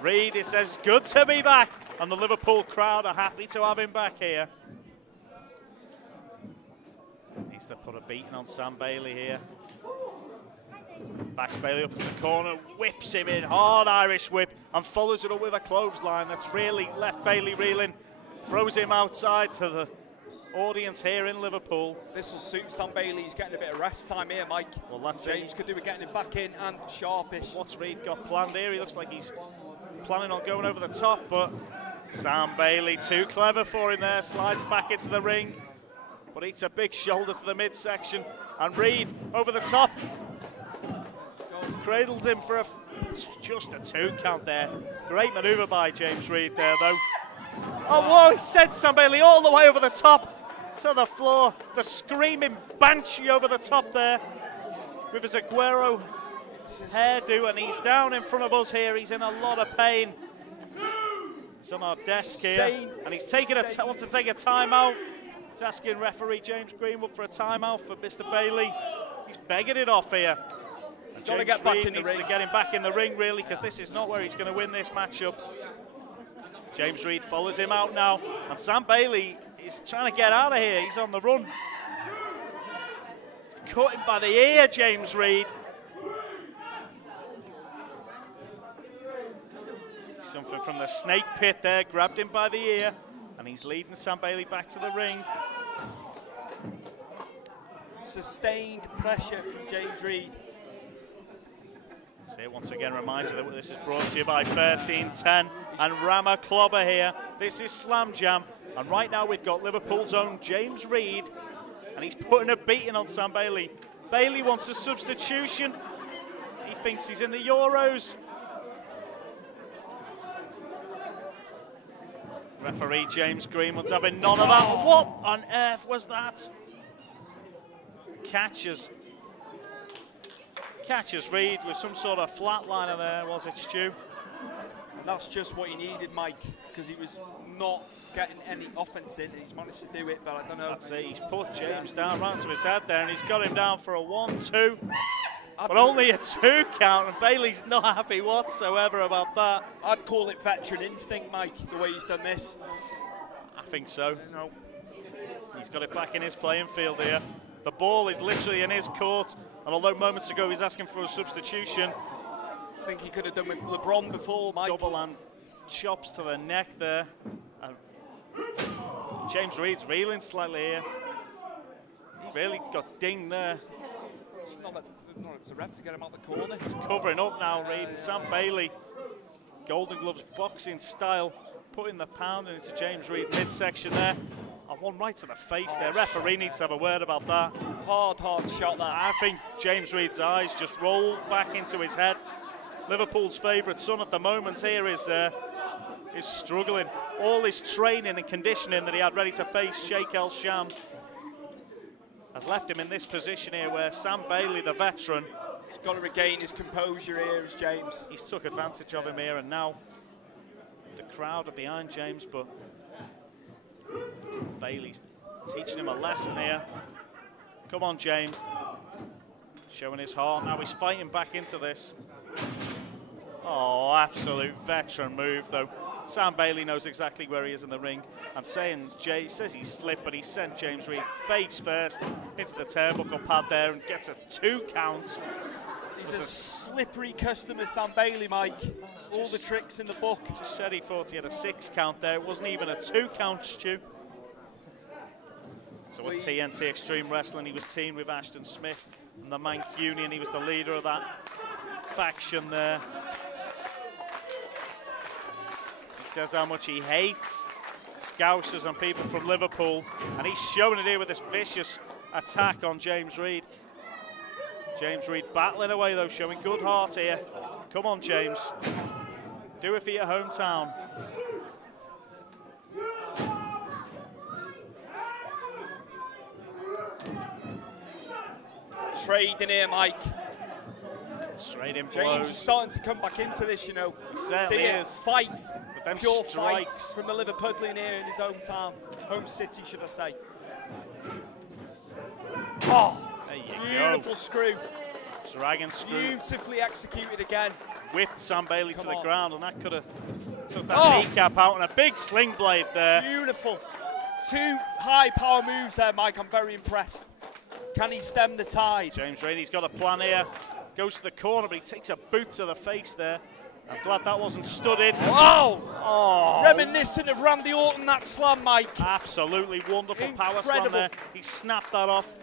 Reid, it says, good to be back, and the Liverpool crowd are happy to have him back here. Needs to put a beating on Sam Bailey here. Backs Bailey up in the corner, whips him in, hard Irish whip, and follows it up with a clothesline that's really left Bailey reeling. Throws him outside to the audience here in Liverpool. This will suit Sam Bailey. He's getting a bit of rest time here, Mike. Well, that's James it. could do with getting him back in and sharpish. What's Reid got planned here? He looks like he's planning on going over the top, but Sam Bailey, too clever for him there, slides back into the ring, but eats a big shoulder to the midsection, and Reid over the top. Cradled him for just a 2 count there. Great manoeuvre by James Reid there, though. Oh, whoa, he sent Sam Bailey all the way over the top to the floor. The screaming banshee over the top there with his Aguero hairdo, and he's down in front of us here. He's in a lot of pain. He's on our desk here, and he's taking wants to take a timeout. He's asking referee James Greenwood for a timeout for Mr. Bailey. He's begging it off here. He's got to get back in the ring. Needs to get him back in the ring, really, because this is not where he's going to win this matchup. James Reid follows him out now, and Sam Bailey is trying to get out of here. He's on the run. He's caught him by the ear, James Reid. Something from the snake pit there, grabbed him by the ear, and he's leading Sam Bailey back to the ring. Sustained pressure from James Reid. So once again, remind you that this is brought to you by 1310 and Rama Clobber here. This is Slam Jam, and right now we've got Liverpool's own James Reid, and he's putting a beating on Sam Bailey. Bailey wants a substitution. He thinks he's in the Euros. Referee James Greenwood's having none of that. What on earth was that? Catches Reid with some sort of flatliner there, was it, Stu? And that's just what he needed, Mike, because he was not getting any offense in, and he's managed to do it, but I don't know. That's it, he's put James down right to his head there, and he's got him down for a 1-2. But only a 2 count, and Bailey's not happy whatsoever about that. I'd call it veteran instinct, Mike, the way he's done this. I think so. No. He's got it back in his playing field here. The ball is literally in his court, and although moments ago he's asking for a substitution, I think he could have done with LeBron before, Mike. Double hand chops to the neck there. James Reid's reeling slightly here. He really got dinged there. It's not a ref to get him out the corner. He's covering up now, Reid, and Sam Bailey, Golden Gloves boxing style, putting the pounding into James Reid midsection there. And one right to the face there. Referee needs to have a word about that. Hard shot that. I think James Reid's eyes just rolled back into his head. Liverpool's favourite son at the moment here is struggling. All his training and conditioning that he had ready to face Sheikh El Sham has left him in this position here where Sam Bailey, the veteran, he's got to regain his composure here as James. He's took advantage of him here, and now the crowd are behind James, but Bailey's teaching him a lesson here. Come on, James. Showing his heart. Now he's fighting back into this. Oh, absolute veteran move, though. Sam Bailey knows exactly where he is in the ring, and says he slipped, but he sent James Reid face first into the turnbuckle pad there and gets a 2 count. He's a slippery customer, Sam Bailey, Mike. All the tricks in the book. Just said he thought he had a 6 count there. It wasn't even a 2 count, Stu. So at TNT Extreme Wrestling, he was teamed with Ashton Smith and the Mancunian. He was the leader of that faction there. He says how much he hates Scousers and people from Liverpool, and he's showing it here with this vicious attack on James Reid. James Reid battling away though, showing good heart here. Come on, James. Do it for your hometown. trading here, Mike. Straight in James blows. is starting to come back into this, you know. He certainly is. Fight, But them pure strikes. fight from the Liverpudlian here in his hometown, home city, should I say. Oh, There you beautiful go. screw. Dragon screw. Beautifully executed again. Whipped Sam Bailey to Come the on. ground, and that could have took that kneecap out, and a big sling blade there. Beautiful. 2 high power moves there, Mike. I'm very impressed. Can he stem the tide? James Reid, got a plan here. Goes to the corner, but he takes a boot to the face there. I'm glad that wasn't studded. Oh! Reminiscent of Randy Orton, that slam, Mike. Absolutely wonderful power slam Incredible. there. He snapped that off.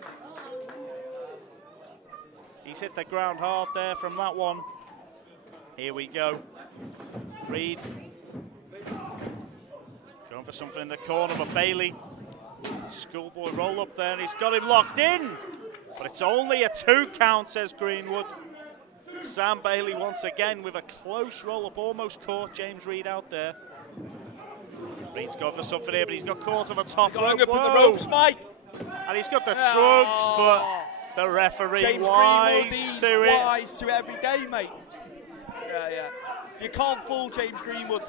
He's hit the ground hard there from that one. Here we go. Reid going for something in the corner, but Bailey. Schoolboy roll up there, and he's got him locked in. But it's only a 2 count, says Greenwood. Sam Bailey once again with a close roll up, almost caught James Reid out there. Reid's going for something here, but he's got caught on the top rope. Going up in the ropes, Mike. And he's got the drugs, but the referee James wise Greenwood, to it. wise to it every day, mate. Yeah. You can't fool James Greenwood.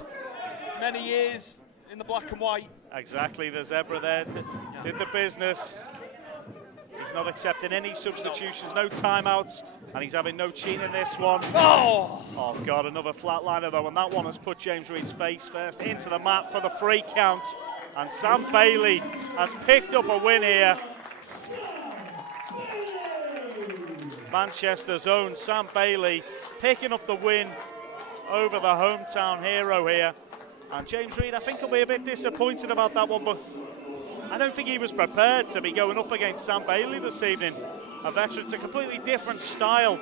Many years in the black and white. Exactly, the zebra there did the business. He's not accepting any substitutions, no timeouts, and he's having no cheating in this one. Oh God, another flatliner though, and that one has put James Reid's face first into the mat for the 3 count. And Sam Bailey has picked up a win here. Manchester's own Sam Bailey picking up the win over the hometown hero here. And James Reid, I think, will be a bit disappointed about that one, but I don't think he was prepared to be going up against Sam Bailey this evening. A veteran, it's a completely different style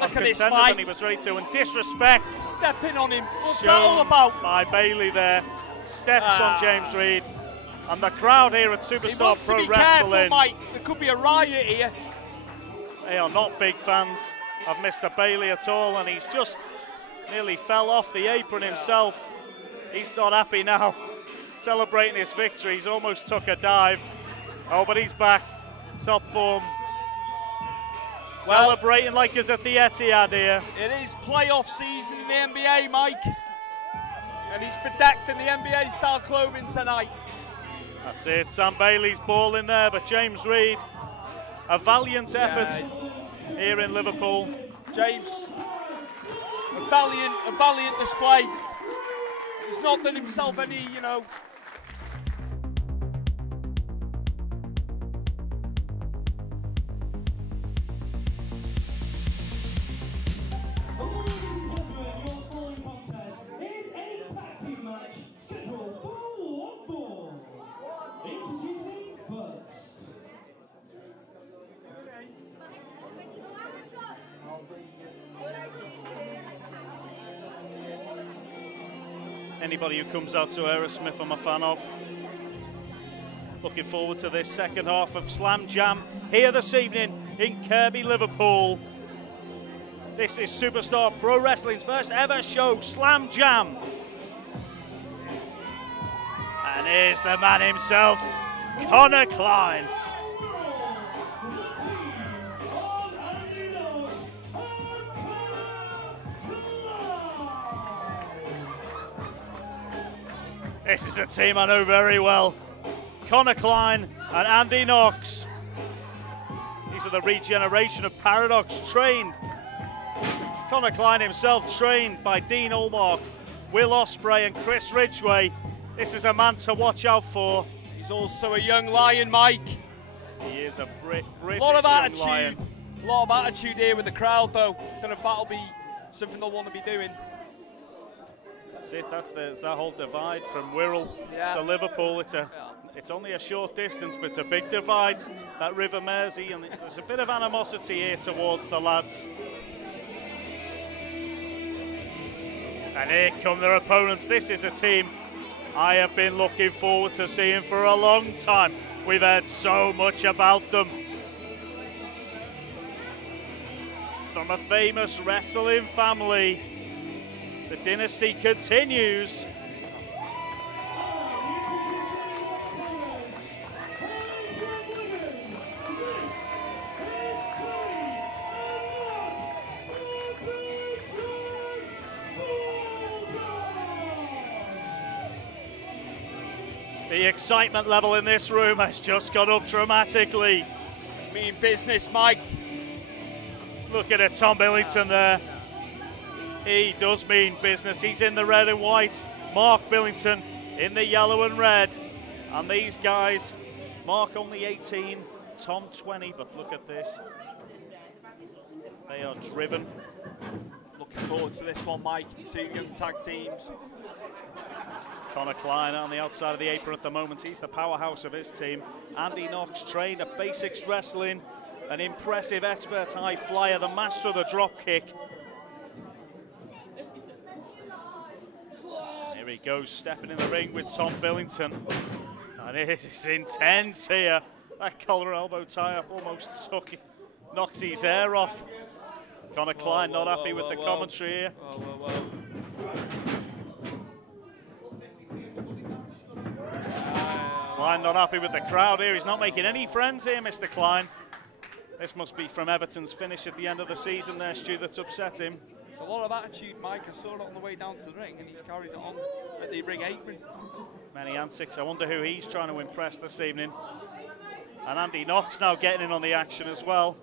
of contender than he was ready to, and disrespect. Stepping on him, what's that all about? By Bailey there, steps on James Reid. And the crowd here at Superstar Pro Wrestling. Careful, Mike. There could be a riot here. They are not big fans of Mr. Bailey at all, and he's just nearly fell off the apron himself. He's not happy now, celebrating his victory. He's almost took a dive. Oh, but he's back, top form. Celebrating like he's at the Etihad here. It is playoff season in the NBA, Mike. And he's bedecked in the NBA-style clothing tonight. That's it, Sam Bailey's ball in there, but James Reid, a valiant effort here in Liverpool. James, a valiant display. He's not done himself any, you know. Anybody who comes out to Aerosmith, I'm a fan of. Looking forward to this second half of Slam Jam here this evening in Kirkby, Liverpool. This is Superstar Pro Wrestling's first ever show, Slam Jam. And here's the man himself, Connor Klein. This is a team I know very well. Connor Klein and Andy Knox. These are the regeneration of Paradox, trained. Connor Klein himself trained by Dean Allmark, Will Ospreay and Chris Ridgway. This is a man to watch out for. He's also a young lion, Mike. He is a British lot of young attitude. lion. A lot of attitude here with the crowd, though. Don't know if that'll be something they'll want to be doing. That's it. That's that whole divide from Wirral to Liverpool. It's only a short distance, but it's a big divide. That River Mersey, and there's a bit of animosity here towards the lads. And here come their opponents. This is a team I have been looking forward to seeing for a long time. We've heard so much about them. From a famous wrestling family, the dynasty continues. The excitement level in this room has just gone up dramatically. Mean business, Mike. Look at it, Tom Billington there. He does mean business. He's in the red and white. Mark Billington in the yellow and red. And these guys, Mark only 18, Tom 20, but look at this. They are driven. Looking forward to this one, Mike. Two young tag teams. Connor Klein on the outside of the apron at the moment. He's the powerhouse of his team. Andy Knox, trained at Basics Wrestling, an impressive expert high flyer, the master of the drop kick. Here he goes, stepping in the ring with Tom Billington. And it is intense here. That collar elbow tie-up almost knocks his hair off. Connor Klein not happy with the commentary here. Klein not happy with the crowd here. He's not making any friends here, Mr. Klein. This must be from Everton's finish at the end of the season there, Stu, that's upset him. It's a lot of attitude, Mike. I saw it on the way down to the ring, and he's carried it on at the ring apron. Many antics. I wonder who he's trying to impress this evening. And Andy Knox now getting in on the action as well.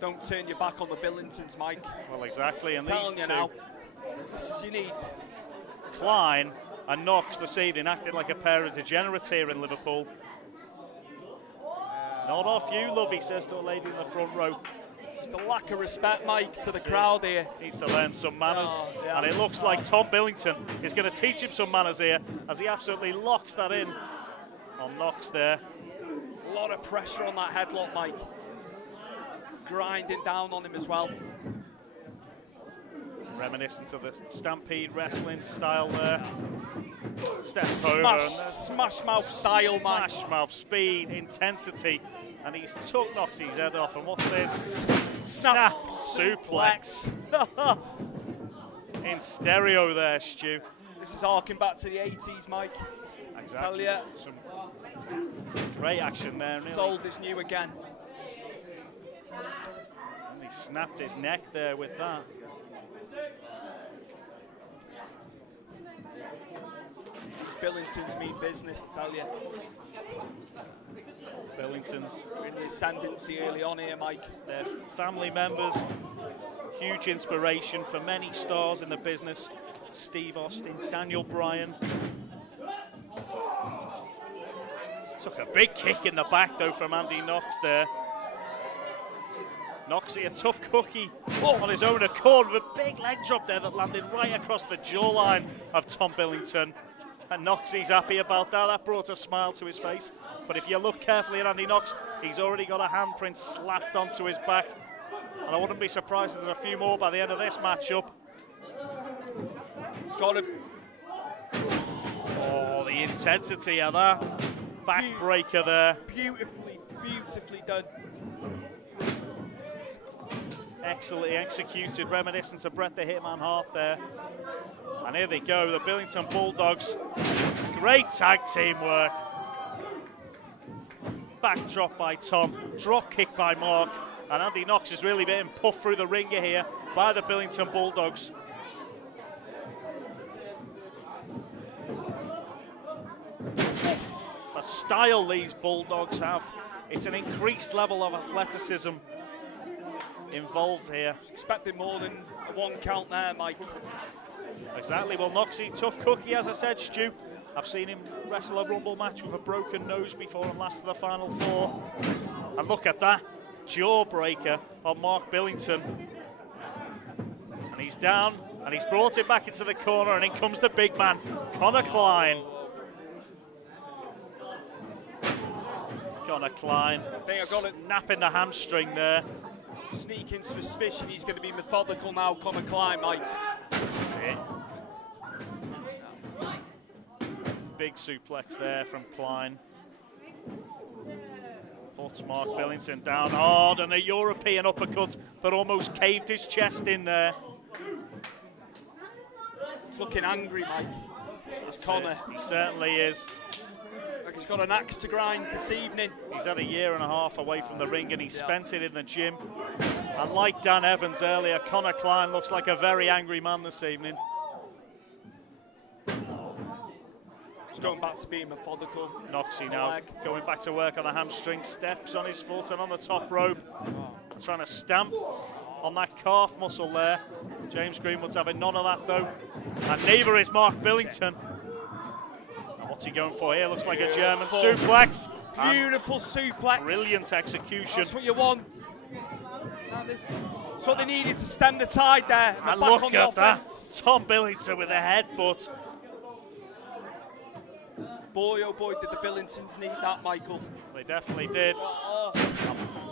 Don't turn your back on the Billingtons, Mike. Well, exactly. And I'm these telling you two, now, this is you need. Klein and Knox this evening acting like a pair of degenerates here in Liverpool. Not off you, love, he says to a lady in the front row. Just a lack of respect, Mike, to the crowd here. Needs to learn some manners. Yeah. And it looks like Tom Billington is going to teach him some manners here as he absolutely locks that in on Knox there. A lot of pressure on that headlock, Mike. Grinding down on him as well. Reminiscent of the Stampede wrestling style there. Step over. Smash mouth style, Mike. Smash mouth, speed, intensity. And he's took Knox's head off. And what's this? Snap suplex. In stereo there, Stu. This is harking back to the 80s, Mike. Exactly. I tell you. Some great action there. It's old is new again. And he snapped his neck there with that. Billington's mean business, I tell you. Billington's in the ascendancy early on here, Mike. Their family members, huge inspiration for many stars in the business. Steve Austin, Daniel Bryan. Took a big kick in the back though from Andy Knox there. Knoxy, a tough cookie on his own accord with a big leg drop there that landed right across the jawline of Tom Billington. And Knoxy's happy about that. That brought a smile to his face. But if you look carefully at Andy Knox, he's already got a handprint slapped onto his back. And I wouldn't be surprised if there's a few more by the end of this matchup. Got him. Oh, the intensity of that backbreaker there. Beautifully done. Excellently executed, reminiscent of Bret the Hitman Hart there. And here they go, the Billington Bulldogs. Great tag team work. Backdrop by Tom, drop kick by Mark, and Andy Knox is really being puffed through the ringer here by the Billington Bulldogs. The style these Bulldogs have, it's an increased level of athleticism involved here. Expecting more than a one count there, Mike. Exactly. Well, Knoxy, tough cookie, as I said, Stu. I've seen him wrestle a Rumble match with a broken nose before and last to the Final Four. And look at that jawbreaker on Mark Billington. And he's down, and he's brought it back into the corner, and in comes the big man, Connor Klein. Connor Klein, snapping the hamstring there. Sneaking suspicion, he's going to be methodical now, Connor Klein, Mike. That's it. Big suplex there from Klein. Puts Mark Billington down hard, and a European uppercut that almost caved his chest in there. He's looking angry, Mike. It's Connor. He certainly is. Like he's got an axe to grind this evening. He's had a year and a half away from the ring, and he spent it in the gym. And like Dan Evans earlier, Connor Klein looks like a very angry man this evening. He's going back to being methodical. Noxie now going back to work on the hamstring, steps on his foot and on the top rope. Trying to stamp on that calf muscle there. James Greenwood's having none of that though. And neither is Mark Billington. And what's he going for here? Looks like a German suplex. Beautiful suplex. Brilliant execution. That's what you want. That's what they needed to stem the tide there. And look at that. Tom Billington with a headbutt. Boy, oh boy, did the Billingtons need that, Michael. They definitely did. A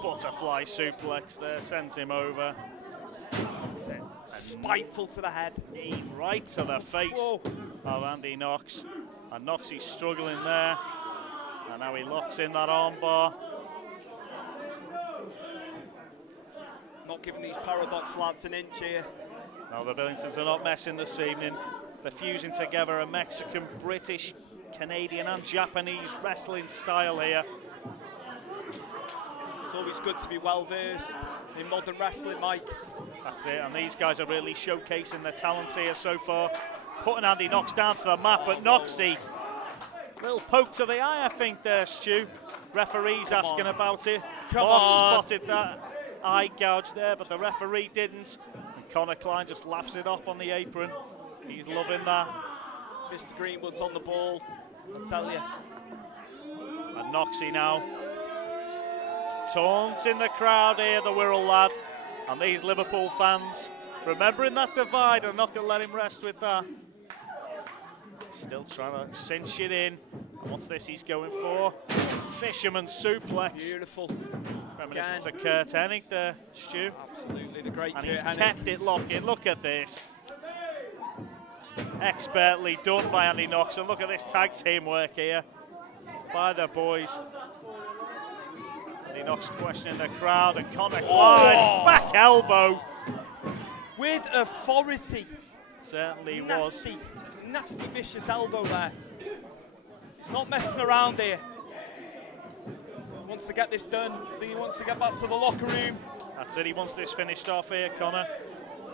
butterfly suplex there, sent him over. That's it. Spiteful to the head. Knee right to the face of Andy Knox. And Knoxie's struggling there. And now he locks in that armbar. Not giving these Paradox lads an inch here. No, the Billingtons are not messing this evening. They're fusing together a Mexican, British, Canadian and Japanese wrestling style here. It's always good to be well versed in modern wrestling, Mike. That's it, and these guys are really showcasing their talents here so far. Putting Andy Knox down to the mat, but Knoxie, little poke to the eye, I think there, Stu. Referee's asking about it. Knox spotted that eye gouge there, but the referee didn't. And Connor Klein just laughs it off on the apron. He's loving that. Mr. Greenwood's on the ball, I tell you. And Knoxie now taunting the crowd here, the Wirral lad. And these Liverpool fans remembering that divide and not going to let him rest with that. Still trying to cinch it in. And what's this he's going for? Fisherman suplex. Beautiful. Reminiscent of Kurt Hennig there, Stu. Absolutely, the great and Kurt he's Hennig. kept it locking. Look at this. Expertly done by Andy Knox. And look at this tag team work here by the boys. Andy Knox questioning the crowd and Connor Klein, back elbow. With authority. Certainly nasty, nasty, vicious elbow there. He's not messing around here. He wants to get this done. He wants to get back to the locker room. That's it, he wants this finished off here, Connor.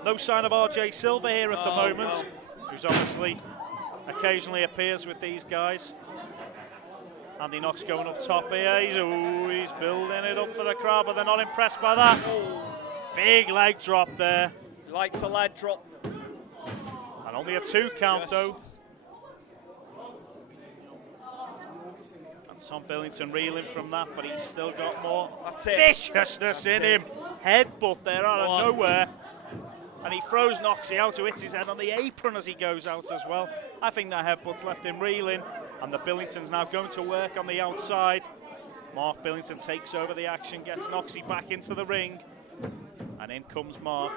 No sign of RJ Silver here at the moment, who's obviously occasionally appears with these guys. Andy Knox going up top here. He's building it up for the crowd, but they're not impressed by that. Big leg drop there. He likes a leg drop. And only a 2 count though. And Tom Billington reeling from that, but he's still got more viciousness in him. Headbutt there out of nowhere. And he throws Knoxie out, who hits his head on the apron as he goes out as well. I think that headbutt's left him reeling. And the Billington's now going to work on the outside. Mark Billington takes over the action, gets Knoxie back into the ring. And in comes Mark.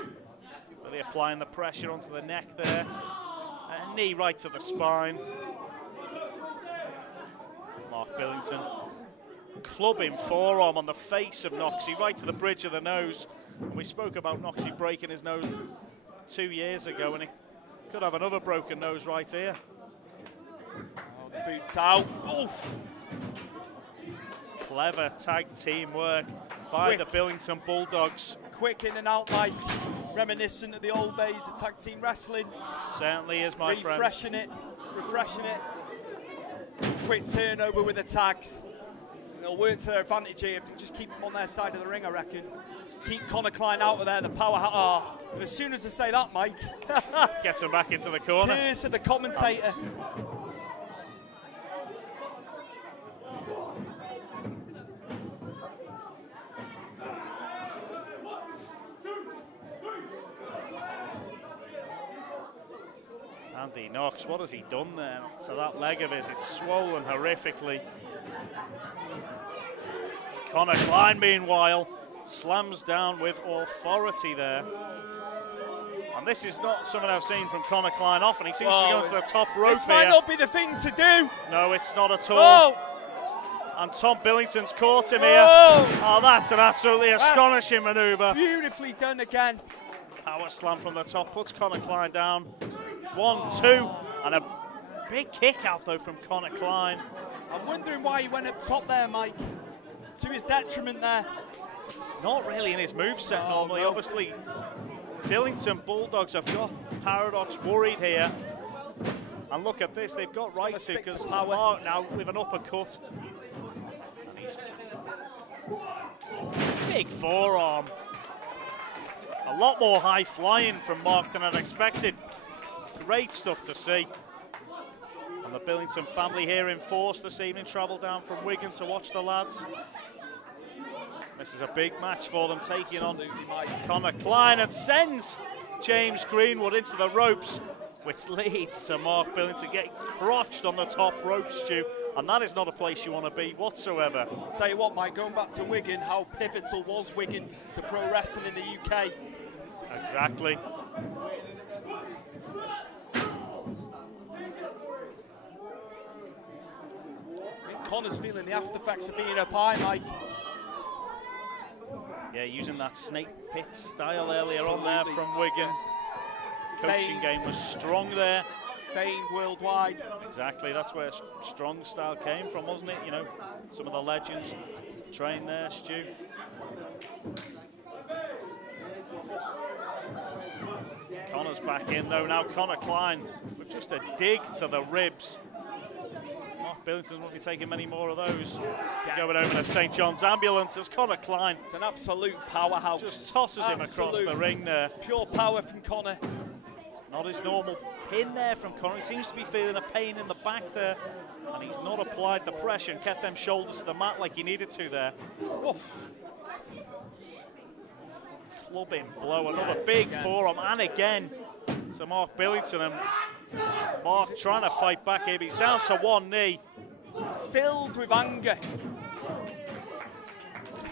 Really applying the pressure onto the neck there. A knee right to the spine. Mark Billington clubbing forearm on the face of Knoxie, right to the bridge of the nose. And we spoke about Knoxie breaking his nose 2 years ago, and he could have another broken nose right here. The boots out. Oof. Clever tag team work by the Billington Bulldogs. Quick in and out, Mike. Reminiscent of the old days of tag team wrestling. Certainly is, my friend. Refreshing it. Quick turnover with the tags. And they'll work to their advantage here. Just keep them on their side of the ring, I reckon. Keep Connor Klein out of there, the power. And as soon as I say that, Mike. Gets him back into the corner. Here's to the commentator. Andy Knox, what has he done there to that leg of his? It's swollen horrifically. Connor Klein, meanwhile, slams down with authority there. And this is not something I've seen from Connor Klein often. He seems to be going to the top rope This might not be the thing to do. No, it's not at all. And Tom Billington's caught him here. Oh, that's an absolutely astonishing manoeuvre. Beautifully done again. Power slam from the top, puts Connor Klein down. 1, 2, and a big kick out though from Connor Klein. I'm wondering why he went up top there, Mike. To his detriment there. It's not really in his moveset normally. Obviously, Billington Bulldogs have got Paradox worried here. And look at this, they've got right to, because Mark now with an uppercut. And he's big forearm. A lot more high flying from Mark than I'd expected. Great stuff to see. And the Billington family here in force this evening, travel down from Wigan to watch the lads. This is a big match for them, taking on Conor Klein, and sends James Greenwood into the ropes, which leads to Mark Billington getting crotched on the top rope, Stu, and that is not a place you want to be whatsoever. I'll tell you what, Mike, going back to Wigan, how pivotal was Wigan to pro wrestling in the UK? Exactly. I think Conor's feeling the after effects of being up high, Mike. Yeah, using that snake pit style earlier on there from Wigan. Coaching game was strong there. Famed worldwide. Exactly, that's where strong style came from, wasn't it? You know, some of the legends trained there, Stu. Conor's back in though now. Conor Klein with just a dig to the ribs. Mark Billington won't be taking many more of those. Going over to St. John's Ambulance as Conor Klein. It's an absolute powerhouse. Just tosses him across the ring there. Pure power from Conor. Not his normal pin there from Conor. He seems to be feeling a pain in the back there. And he's not applied the pressure and kept them shoulders to the mat like he needed to there. Oof. Clubbing blow, another big forearm, and again to Mark Billington. And Mark trying to fight back here, but he's down to one knee. Filled with anger.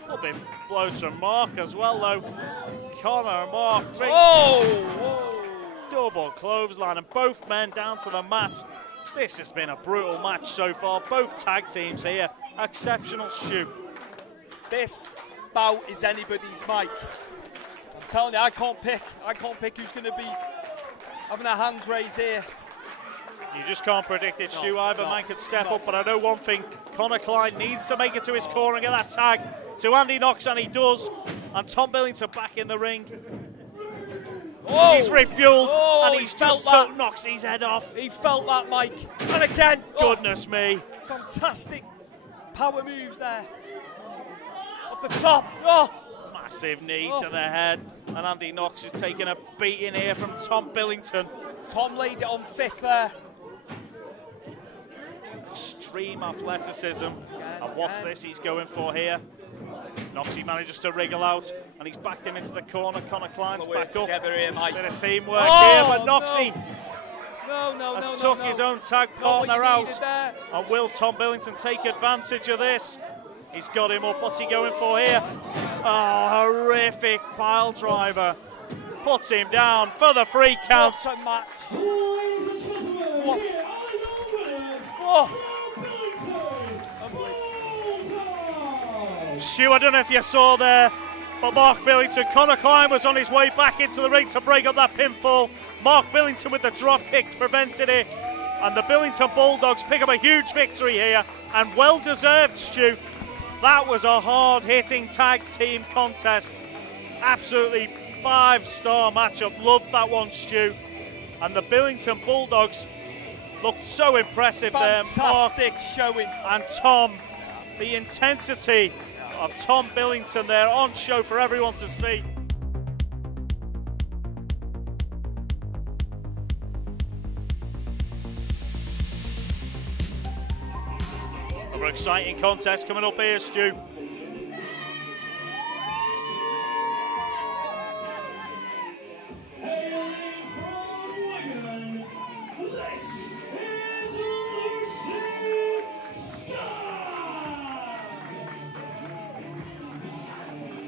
Clubbing blows from Mark as well, though. Conor and Mark. Oh! Double clothesline, and both men down to the mat. This has been a brutal match so far. Both tag teams here, exceptional, Stu. This bout is anybody's, Mike. I'm telling you, I can't pick who's going to be having their hands raised here. You just can't predict it, Stu. Either man could step up, but I know one thing. Conor Klein needs to make it to his corner and get that tag to Andy Knox, and he does. And Tom Billington back in the ring. Oh, he's refueled, and he's just took Knox's head off. He felt that, Mike. And again, goodness me. Fantastic power moves there. Off the top. Oh. Massive knee to the head. And Andy Knox is taking a beating here from Tom Billington. Tom laid it on thick there. Extreme athleticism. And what's this he's going for here? Noxie manages to wriggle out, and he's backed him into the corner. Conor Klein's back up. Here, Mike. Bit of teamwork here, but Noxie has took his own tag partner out. And will Tom Billington take advantage of this? He's got him up. What's he going for here? Oh, horrific pile driver. Puts him down for the free count. What a match. What? Oh. Stu, I don't know if you saw there, but Mark Billington, Conor Klein was on his way back into the ring to break up that pinfall. Mark Billington with the drop kick prevented it, and the Billington Bulldogs pick up a huge victory here, and well deserved, Stu. That was a hard-hitting tag team contest. Absolutely 5-star matchup. Loved that one, Stu. And the Billington Bulldogs looked so impressive there. Fantastic showing. And Tom, the intensity of Tom Billington there on show for everyone to see. Another exciting contest coming up here, Stu.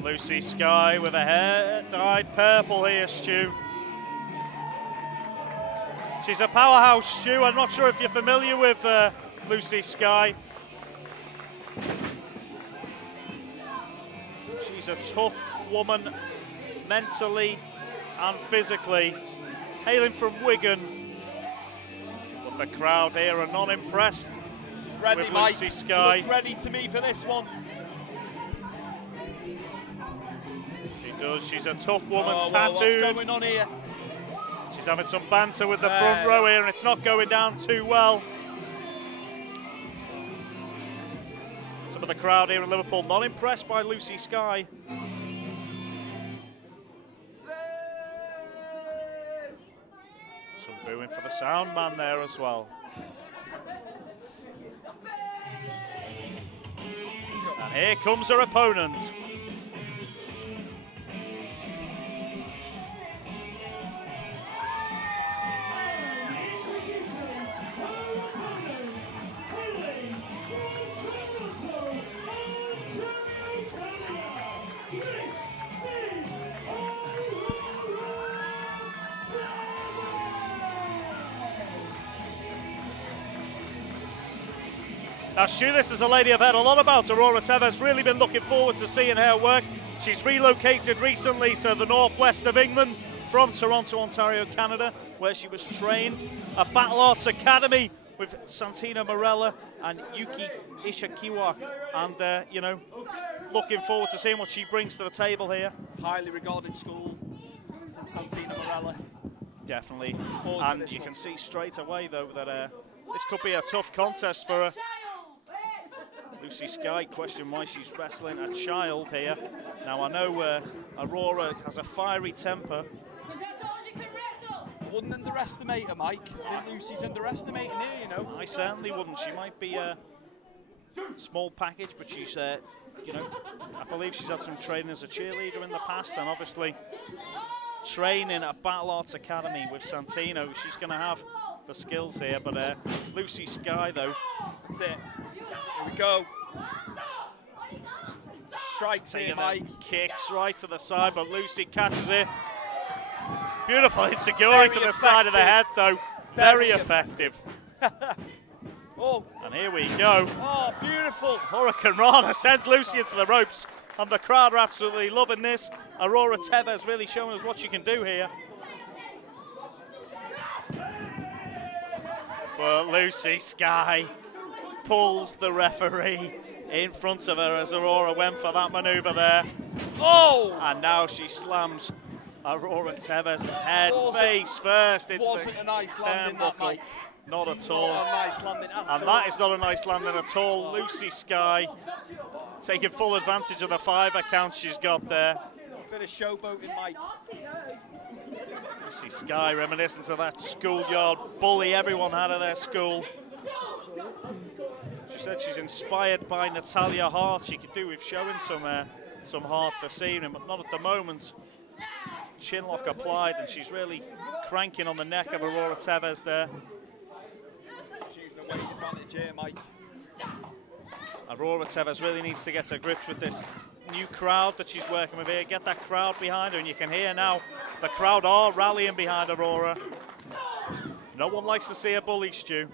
Lucy Sky with her hair dyed purple here, Stu. She's a powerhouse, Stu. I'm not sure if you're familiar with Lucy Sky. She's a tough woman, mentally and physically, hailing from Wigan. But the crowd here are not impressed. She's ready, with Mike. Lucy Sky. She looks ready to me for this one. She's a tough woman, What's tattooed. going on here? She's having some banter with the front row here, and it's not going down too well. Some of the crowd here in Liverpool not impressed by Lucy Sky. Some booing for the sound man there as well. And here comes her opponent. Now, Stu, this is a lady I've heard a lot about, Aurora Tevez. Really been looking forward to seeing her work. She's relocated recently to the northwest of England from Toronto, Ontario, Canada, where she was trained at Battle Arts Academy with Santino Marella and Yuki Ishikiwa. And, you know, looking forward to seeing what she brings to the table here. Highly regarded school from Santino Marella. Definitely. And you can see straight away, though, that this could be a tough contest for her. Lucy Sky questioned why she's wrestling a child here. Now, I know Aurora has a fiery temper. I wouldn't underestimate her, Mike. I think Lucy's underestimating her, you know. I certainly wouldn't. She might be a small package, but she's, you know, I believe she's had some training as a cheerleader in the past, and obviously training at Battle Arts Academy with Santino. She's going to have the skills here, but Lucy Sky, though, that's it. Here we go. Strikes here, Mike. Kicks right to the side, but Lucy catches it. Beautiful insecurity to the side of the head, though. Very effective. Oh. And here we go. Oh, beautiful. Hurricane Rana sends Lucy into the ropes, and the crowd are absolutely loving this. Aurora Tevez really showing us what she can do here. But Lucy Sky pulls the referee in front of her as Aurora went for that maneuver there. Oh! And now she slams Aurora Tevez's head face first into wasn't a nice landing, that, Mike. Not at all. Not a nice landing at all. And that is not a nice landing at all. Lucy Sky taking full advantage of the 5 count she's got there. Bit of showboating, Mike. Lucy Sky reminiscent of that schoolyard bully everyone had at their school. She said she's inspired by Natalia Hart. She could do with showing some heart this evening, but not at the moment. Chinlock applied, and she's really cranking on the neck of Aurora Tevez there. She's using the weight advantage here, Mike. Aurora Tevez really needs to get to grips with this new crowd that she's working with here. Get that crowd behind her, and you can hear now the crowd are rallying behind Aurora. No one likes to see a bully, Stu.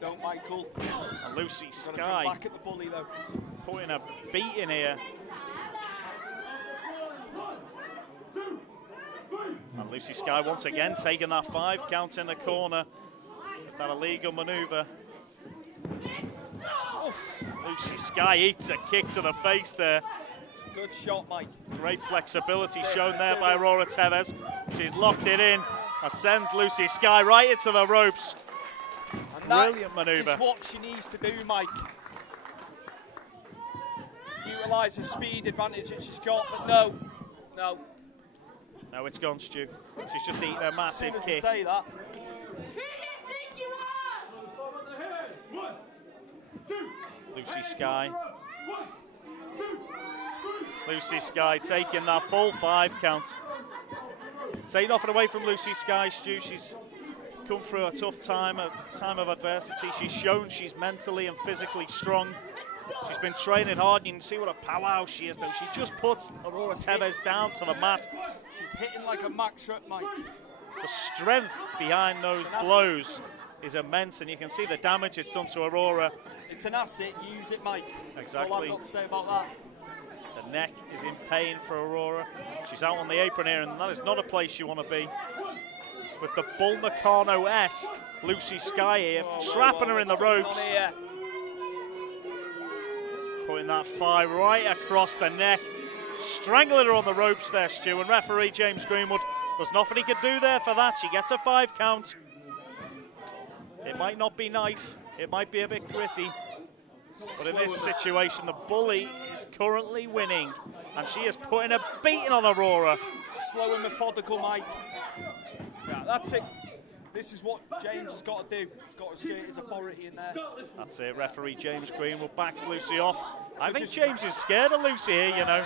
Don't, Michael. And Lucy Sky come back at the bully, though. putting a beat in here. And Lucy Sky once again taking that 5 count in the corner. That illegal maneuver. Oof. Lucy Sky eats a kick to the face there. Good shot, Mike. Great flexibility shown there by Aurora Tevez. She's locked it in. That sends Lucy Sky right into the ropes. And brilliant maneuver. That is what she needs to do, Mike. Utilise the speed advantage that she's got, but no. No, it's gone, Stu. She's just eaten a massive as soon as kick. I say that. Lucy Sky. Lucy Sky taking that full 5 count. Taking off and away from Lucy Sky, Stu. She's come through a tough time, a time of adversity. She's shown she's mentally and physically strong. She's been training hard. You can see what a powerhouse she is, though. She just puts Aurora Tevez down to the mat. She's hitting like a max rep, Mike. The strength behind those blows is immense, and you can see the damage it's done to Aurora. It's an asset. Use it, Mike. Exactly. That's all I've got to say about that. The neck is in pain for Aurora. She's out on the apron here, and that is not a place you want to be. With the Bull Nakano-esque Lucy Sky here, trapping her in the ropes. Putting that thigh right across the neck. Strangling her on the ropes there, Stu. And referee James Greenwood There's nothing he can do there for that. She gets a 5 count. It might not be nice. It might be a bit gritty. But in this situation, the bully is currently winning. And she is putting a beating on Aurora. Slow and methodical, Mike. Yeah, that's it. This is what James has got to do. He's got to assert his authority in there. That's it. Referee James Greenwood backs Lucy off. I think James is scared of Lucy here, you know.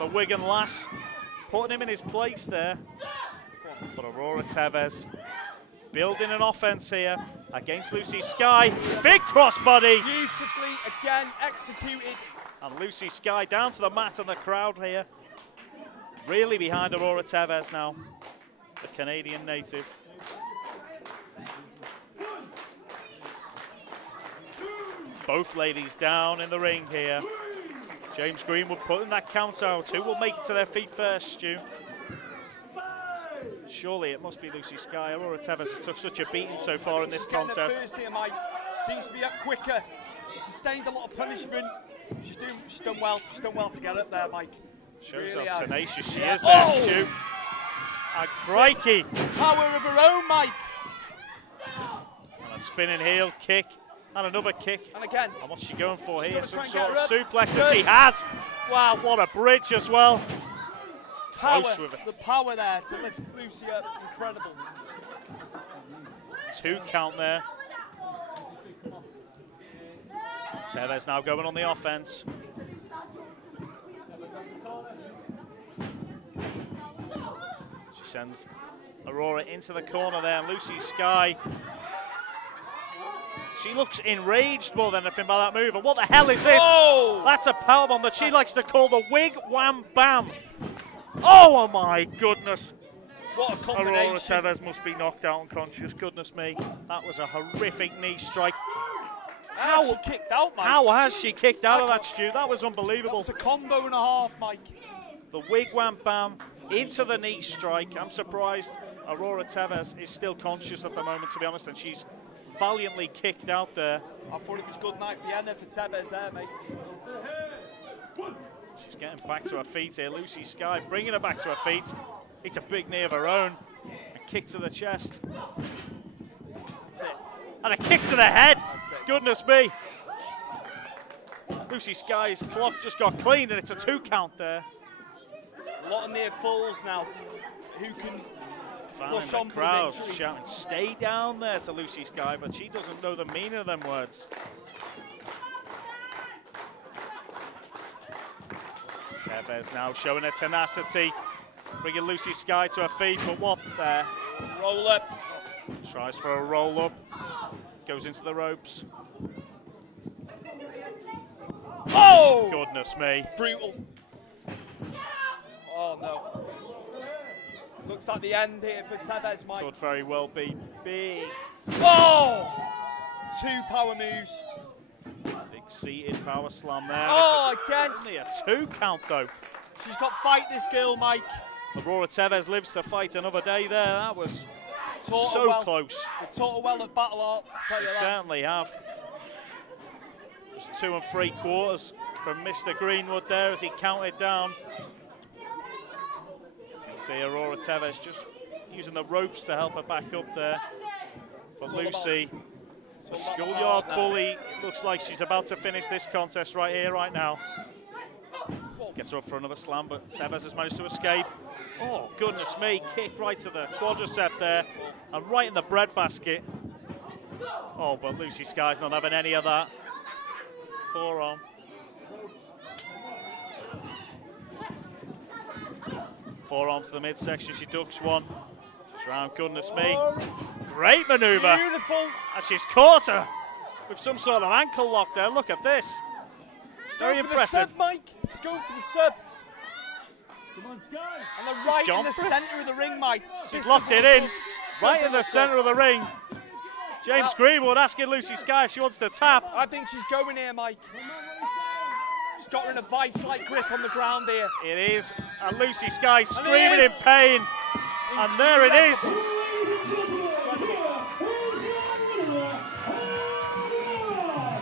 The Wigan lass putting him in his place there. But Aurora Tevez building an offense here against Lucy Sky. Big crossbody. Beautifully, again, executed. And Lucy Sky down to the mat and the crowd here. Really behind Aurora Tevez now, the Canadian native. Both ladies down in the ring here. James Greenwood putting that count out. Who will make it to their feet first, Stu? Surely it must be Lucy Sky. Aurora Tevez has took such a beating so far in this contest. Seems to be up quicker. She's sustained a lot of punishment. She's done well. She's done well to get up there, Mike. Shows really how has. tenacious she is there, Stu. And crikey. Power of her own, Mike. And a spinning heel kick. And another kick. And again. And what's she going for She's here? gonna Some try sort and of get her up. suplex, and she has. Wow, what a bridge as well. Power, Close with it. the power there to lift Lucy up, incredible. 2 count there. Tevez now going on the offense. She sends Aurora into the corner there, and Lucy Sky. She looks enraged more than anything by that move. And what the hell is this? Oh! That's a powerbomb that she likes to call the Wig Wham Bam. Oh my goodness. What a combination. Aurora Tevez must be knocked out unconscious. Goodness me. That was a horrific knee strike. How she kicked out, Mike? How has she kicked out of that, Stu? That was unbelievable. That was a combo and a half, Mike. The Wig Wham Bam into the knee strike. I'm surprised Aurora Tevez is still conscious at the moment, to be honest, and she's valiantly kicked out there. I thought it was good night for Vienna for Tevez there, mate. She's getting back to her feet here. Lucy Sky bringing her back to her feet. It's a big knee of her own. A kick to the chest. That's it. And a kick to the head. That's it. Goodness me. Lucy Sky's clock just got cleaned, and it's a 2 count there. A lot of near falls now. Who can push on The for crowd the victory? shouting, stay down there to Lucy Sky, but she doesn't know the meaning of them words. Tevez now showing her tenacity, bringing Lucy Sky to her feet, but what there? Roll up. Tries for a roll up, goes into the ropes. Oh! Goodness me. Brutal. Oh no. Looks like the end here for Tevez, Mike. Could very well be big. Oh! 2 power moves. Big seated power slam there. Oh, again. Only a 2 count though. She's got fight this girl, Mike. Aurora Tevez lives to fight another day there. That was Taught her so well. close. They've taught her well at Battle Arts, I tell you They that. certainly have. Just 2 3/4 from Mr. Greenwood there as he counted down. You can see Aurora Tevez just using the ropes to help her back up there. But Lucy, the schoolyard bully, it looks like she's about to finish this contest right here, right now. Gets her up for another slam, but Tevez has managed to escape. Oh, goodness me, kick right to the quadricep there, and right in the breadbasket. Oh, but Lucy Sky's not having any of that. Forearm. Forearm to the midsection, she ducks one. She's round, goodness me. Great manoeuvre. Beautiful. And she's caught her with some sort of ankle lock there. Look at this. It's very Going for impressive. the sub, Mike. She's going for the sub. Come on, Sky. And they're right gone in the for it. centre of the ring, Mike. She's locked it in, right in the centre of the ring. James Well- Greenwood asking Lucy Sky if she wants to tap. I think she's going here, Mike. She's got her in a vice-like grip on the ground here. It is, and Lucy Sky it screaming in is. pain. And there it is. Ladies and gentlemen, here is your winner, Aurora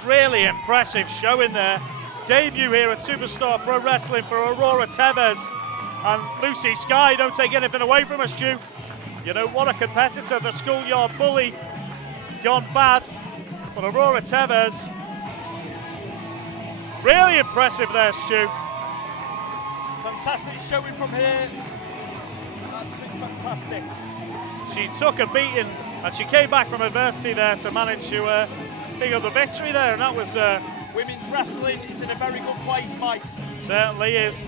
Tevez. Really impressive showing there debut here at Superstar Pro Wrestling for Aurora Tevez. And Lucy Sky, don't take anything away from us, Stu. You know, what a competitor, the schoolyard bully gone bad. But Aurora Tevez, really impressive there, Stu. Fantastic showing from here. Absolutely fantastic. She took a beating and she came back from adversity there to manage to pick up the victory there, and that was... Women's wrestling is in a very good place, Mike. Certainly is.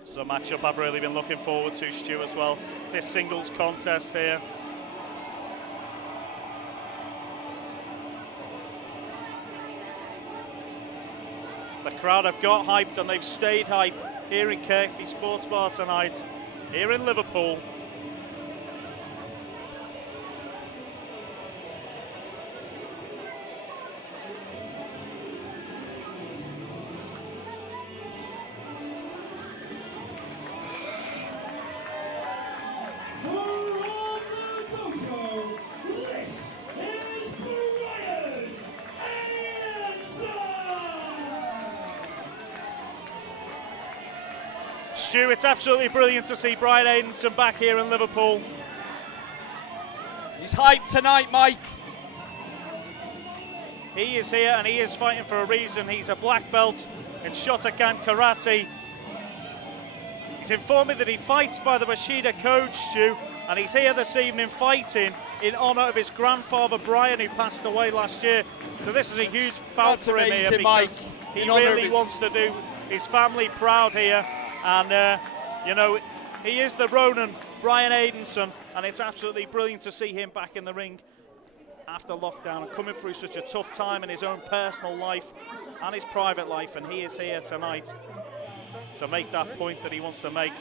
It's a matchup I've really been looking forward to, Stu, as well. This singles contest here. The crowd have got hyped and they've stayed hyped here in Kirkby Sports Bar tonight, here in Liverpool. Stu, it's absolutely brilliant to see Brian Aidenson back here in Liverpool. He's hyped tonight, Mike. He is here and he is fighting for a reason. He's a black belt in Shotokan Karate. He's informed me that he fights by the Bushido Code, Stu, and he's here this evening fighting in honour of his grandfather Brian, who passed away last year. So this is a huge bout for him here, because he really wants to do his family proud here. And, you know, he is the Ronin, Brian Aidenson, and it's absolutely brilliant to see him back in the ring after lockdown and coming through such a tough time in his own personal life and his private life, and he is here tonight to make that point that he wants to make.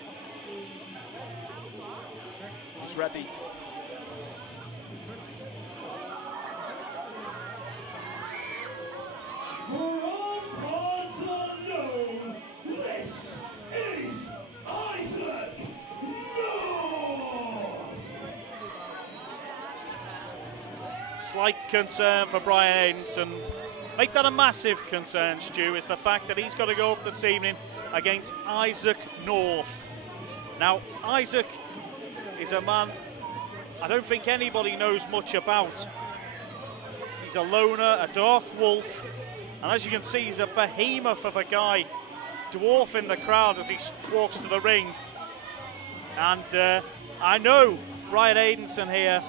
He's ready. Slight concern for Brian Aidenson. Make that a massive concern, Stu, is the fact that he's got to go up this evening against Isaac North. Now, Isaac is a man I don't think anybody knows much about. He's a loner, a dark wolf, and as you can see, he's a behemoth of a guy, dwarfing the crowd as he walks to the ring. And I know Brian Aidenson here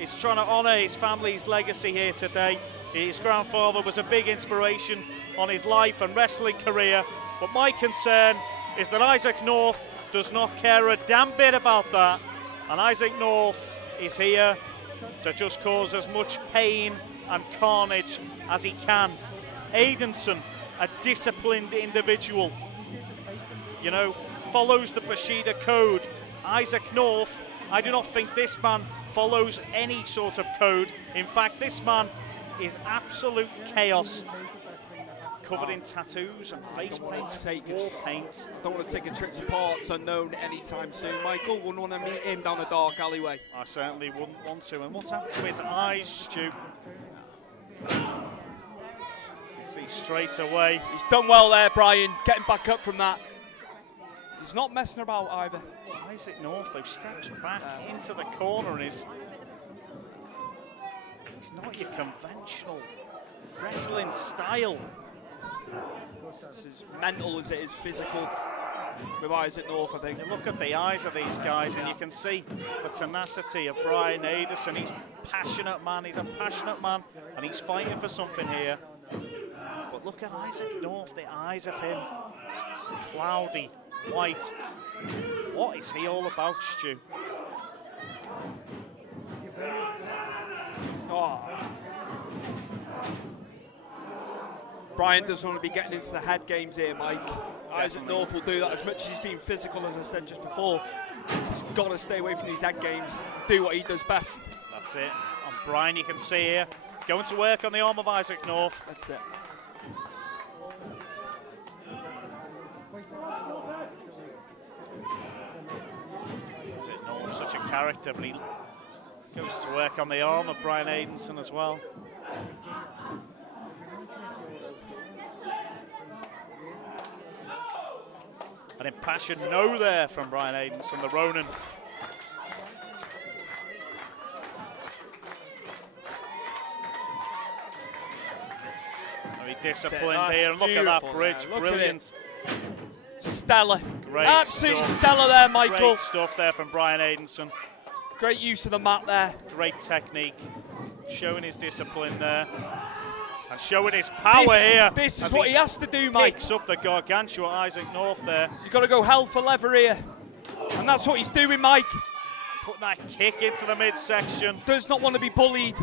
is trying to honour his family's legacy here today. His grandfather was a big inspiration on his life and wrestling career, but my concern is that Isaac North does not care a damn bit about that, and Isaac North is here to just cause as much pain and carnage as he can. Aidenson, a disciplined individual, you know, follows the Bushido Code. Isaac North, I do not think this man follows any sort of code. In fact, this man is absolute chaos, covered in tattoos and face paint, war paint. I don't want to take a trip to parts unknown anytime soon. Michael wouldn't want to meet him down a dark alleyway. I certainly wouldn't want to. And what's happened to his eyes, Stu? See straight away. He's done well there, Brian, getting back up from that. He's not messing about either. Isaac North, who steps back into the corner, and he's not your conventional wrestling style. It's as mental as it is physical with Isaac North, I think. You look at the eyes of these guys and you can see the tenacity of Brian Aidenson. He's a passionate man, and he's fighting for something here. But look at Isaac North, the eyes of him, cloudy, white. What is he all about, Stu? Oh. Brian doesn't want to be getting into the head games here, Mike. Isaac North will do that as much as he's been physical, as I said just before. He's got to stay away from these head games, do what he does best. That's it. And Brian, you can see here, going to work on the arm of Isaac North. That's it. Isaac North, such a character, but he goes to work on the arm of Brian Aidenson as well. An impassioned no there from Brian Aidenson, the Ronin. Very disciplined here. Look at that bridge, brilliant. Stellar. Great Absolutely stuff. stellar there, Michael. Great stuff there from Brian Aidenson. Great use of the mat there. Great technique. Showing his discipline there. And showing his power here. This is what he has to do, Mike. Picks up the gargantua Isaac North there. You've got to go hell for leather here. And that's what he's doing, Mike. Putting that kick into the midsection. Does not want to be bullied.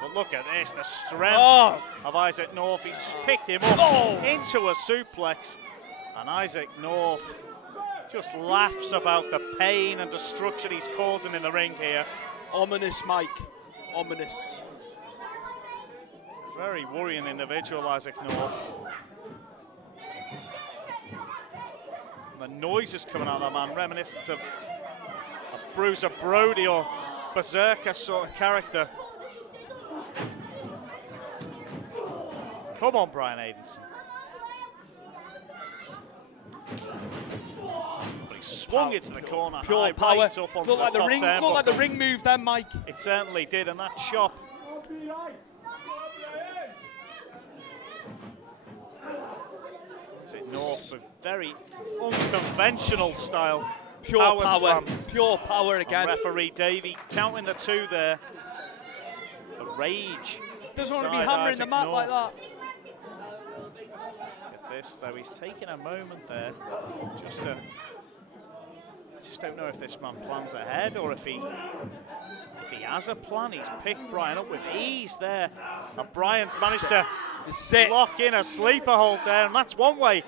But look at this, the strength of Isaac North. He's just picked him up into a suplex. And Isaac North just laughs about the pain and destruction he's causing in the ring here. Ominous, Mike. Ominous. Very worrying individual, Isaac North. The noises coming out of that man, reminiscent of a Bruiser Brody or Berserker sort of character. Come on, Brian Aidenson. But he swung it to the corner. Pure power. Right up onto Looked like the ring. Looked like the ring move then, Mike. It certainly did, and that chop. Is it North with very unconventional style? Pure power. Slam. Pure power again. And referee Davey counting the two there. The rage. Doesn't want to be hammering the mat like that. At this though, he's taking a moment there just to. I just don't know if this man plans ahead or if he has a plan. He's picked Brian up with ease there, and Brian's managed to lock in a sleeper hold there, and that's one way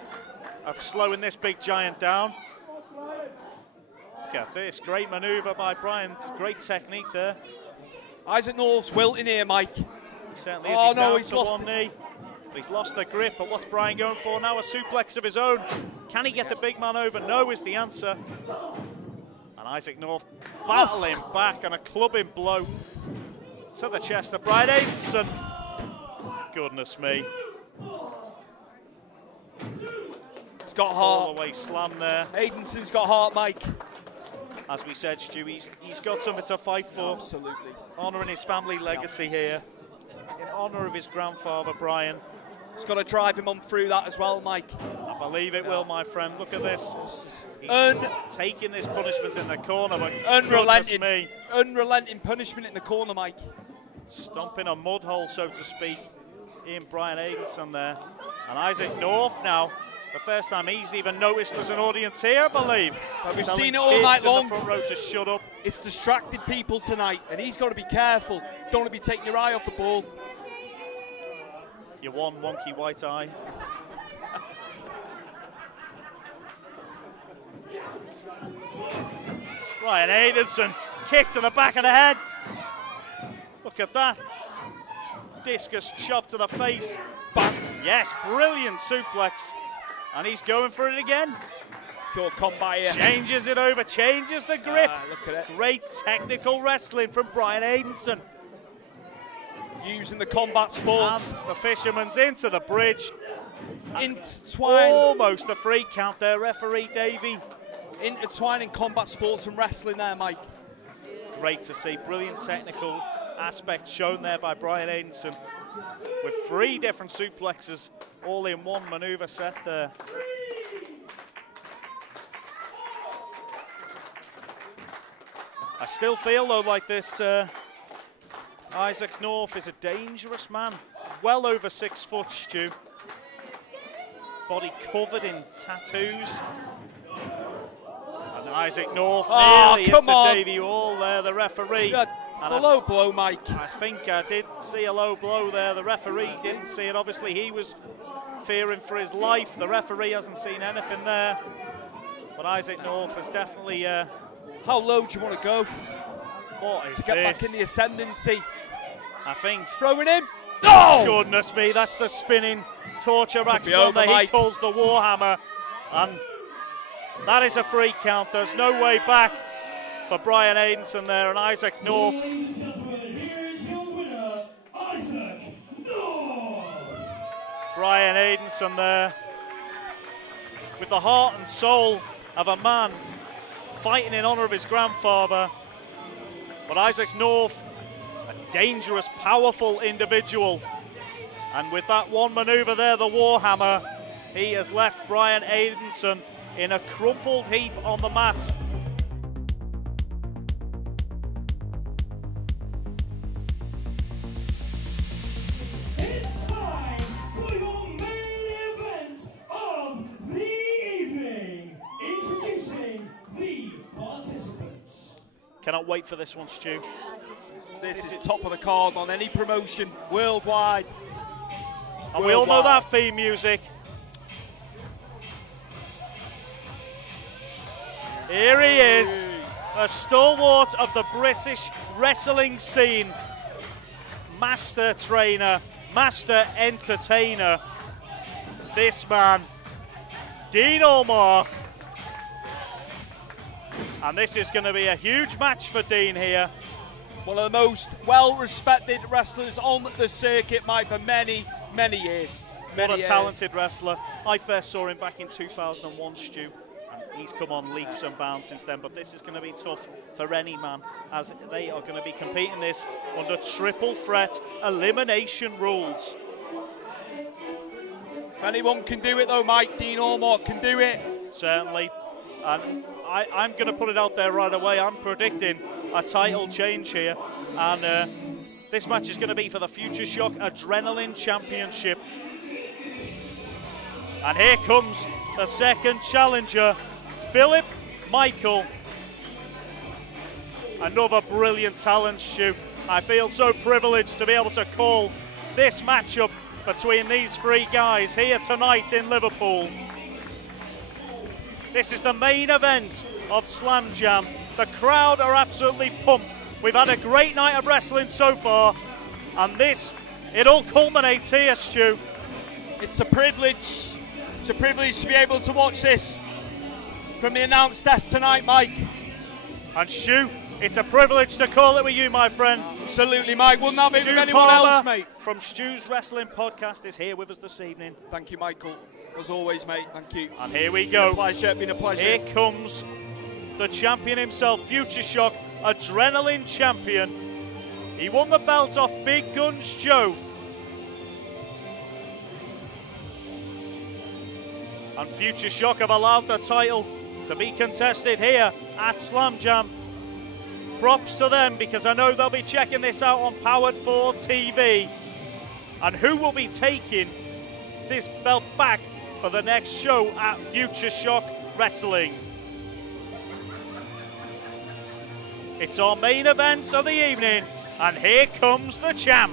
of slowing this big giant down. Look at this, great manoeuvre by Brian, great technique there. Isaac North's wilting here, Mike. He certainly is. He's down to lost one knee. But he's lost the grip, but what's Brian going for now? A suplex of his own. Can he get the big man over? No is the answer. And Isaac North battling back and a clubbing blow to the chest of Brian Aidenson. Goodness me. He's got heart. All the way slam there. Aidenson's got heart, Mike. As we said, Stu, he's got something to fight for. Absolutely. Honouring his family legacy here. In honour of his grandfather, Brian. He's got to drive him on through that as well, Mike. I believe it will, my friend. Look at this. He's taking this punishment in the corner, but unrelenting. Unrelenting punishment in the corner, Mike. Stomping a mud hole, so to speak, in Brian Aidenson there. And Isaac North now, the first time he's even noticed there's an audience here, I believe. But we've seen it all night long. In the front row to shut up. It's distracted people tonight, and he's got to be careful. Don't want to be taking your eye off the ball. Your one wonky white eye. Brian Aidenson, kick to the back of the head. Look at that. Discus chop to the face. Bang. Yes, brilliant suplex. And he's going for it again. Pure combat here. Changes it over, changes the grip. Look at it. Great technical wrestling from Brian Aidenson. Using the combat sports. And the fisherman's into the bridge. Intertwine. Almost a free count there, referee Davey. Intertwining combat sports and wrestling there, Mike. Great to see. Brilliant technical aspect shown there by Brian Aidenson. With 3 different suplexes all in one manoeuvre set there. I still feel though like this Isaac North is a dangerous man. Well over 6 foot, Stu. Body covered in tattoos. And Isaac North nearly hits a Davey Wall there, the referee. Yeah, the low blow, Mike. I think I did see a low blow there. The referee didn't see it. Obviously, he was fearing for his life. The referee hasn't seen anything there. But Isaac North has definitely... How low do you want to go? What is to get this? back in the ascendancy. I think. Throwing him. Oh! Goodness me, that's the spinning torture rack be slam over, that he Mike. calls the Warhammer. And that is a free count. There's no way back for Brian Aidenson there, and Isaac North. Ladies and gentlemen, here is your winner, Isaac North. Brian Aidenson there, with the heart and soul of a man fighting in honour of his grandfather. But Isaac North, a dangerous, powerful individual. And with that one manoeuvre there, the Warhammer, he has left Brian Aidenson in a crumpled heap on the mat. It's time for your main event of the evening. Introducing the participants. Cannot wait for this one, Stu. This is top of the card on any promotion worldwide. And we all know that theme music. Here he is, a stalwart of the British wrestling scene. Master trainer, master entertainer. This man, Dean Allmark. And this is going to be a huge match for Dean here. One of the most well-respected wrestlers on the circuit, Mike, for many, many years. What a talented wrestler. I first saw him back in 2001, Stu. And he's come on leaps and bounds since then, but this is going to be tough for any man, as they are going to be competing this under triple threat elimination rules. If anyone can do it though, Mike, Dean Allmark can do it. Certainly. And I'm going to put it out there right away. I'm predicting a title change here. And this match is going to be for the Future Shock Adrenaline Championship. And here comes the second challenger, Philip Michael. Another brilliant talent, Stu. I feel so privileged to be able to call this matchup between these three guys here tonight in Liverpool. This is the main event of Slam Jam. The crowd are absolutely pumped. We've had a great night of wrestling so far, and it all culminates here, Stu. It's a privilege. It's a privilege to be able to watch this from the announced desk tonight, Mike. And Stu, it's a privilege to call it with you, my friend. Absolutely, Mike. Wouldn't that be Stu with anyone Palmer else, mate? From Stu's Wrestling Podcast is here with us this evening. Thank you, Michael. As always, mate. Thank you. And here we go. Been a pleasure. Here comes the champion himself, Future Shock Adrenaline Champion. He won the belt off Big Guns Joe. And Future Shock have allowed the title to be contested here at Slam Jam. Props to them, because I know they'll be checking this out on Powered 4 TV. And who will be taking this belt back for the next show at Future Shock Wrestling? It's our main event of the evening, and here comes the champ.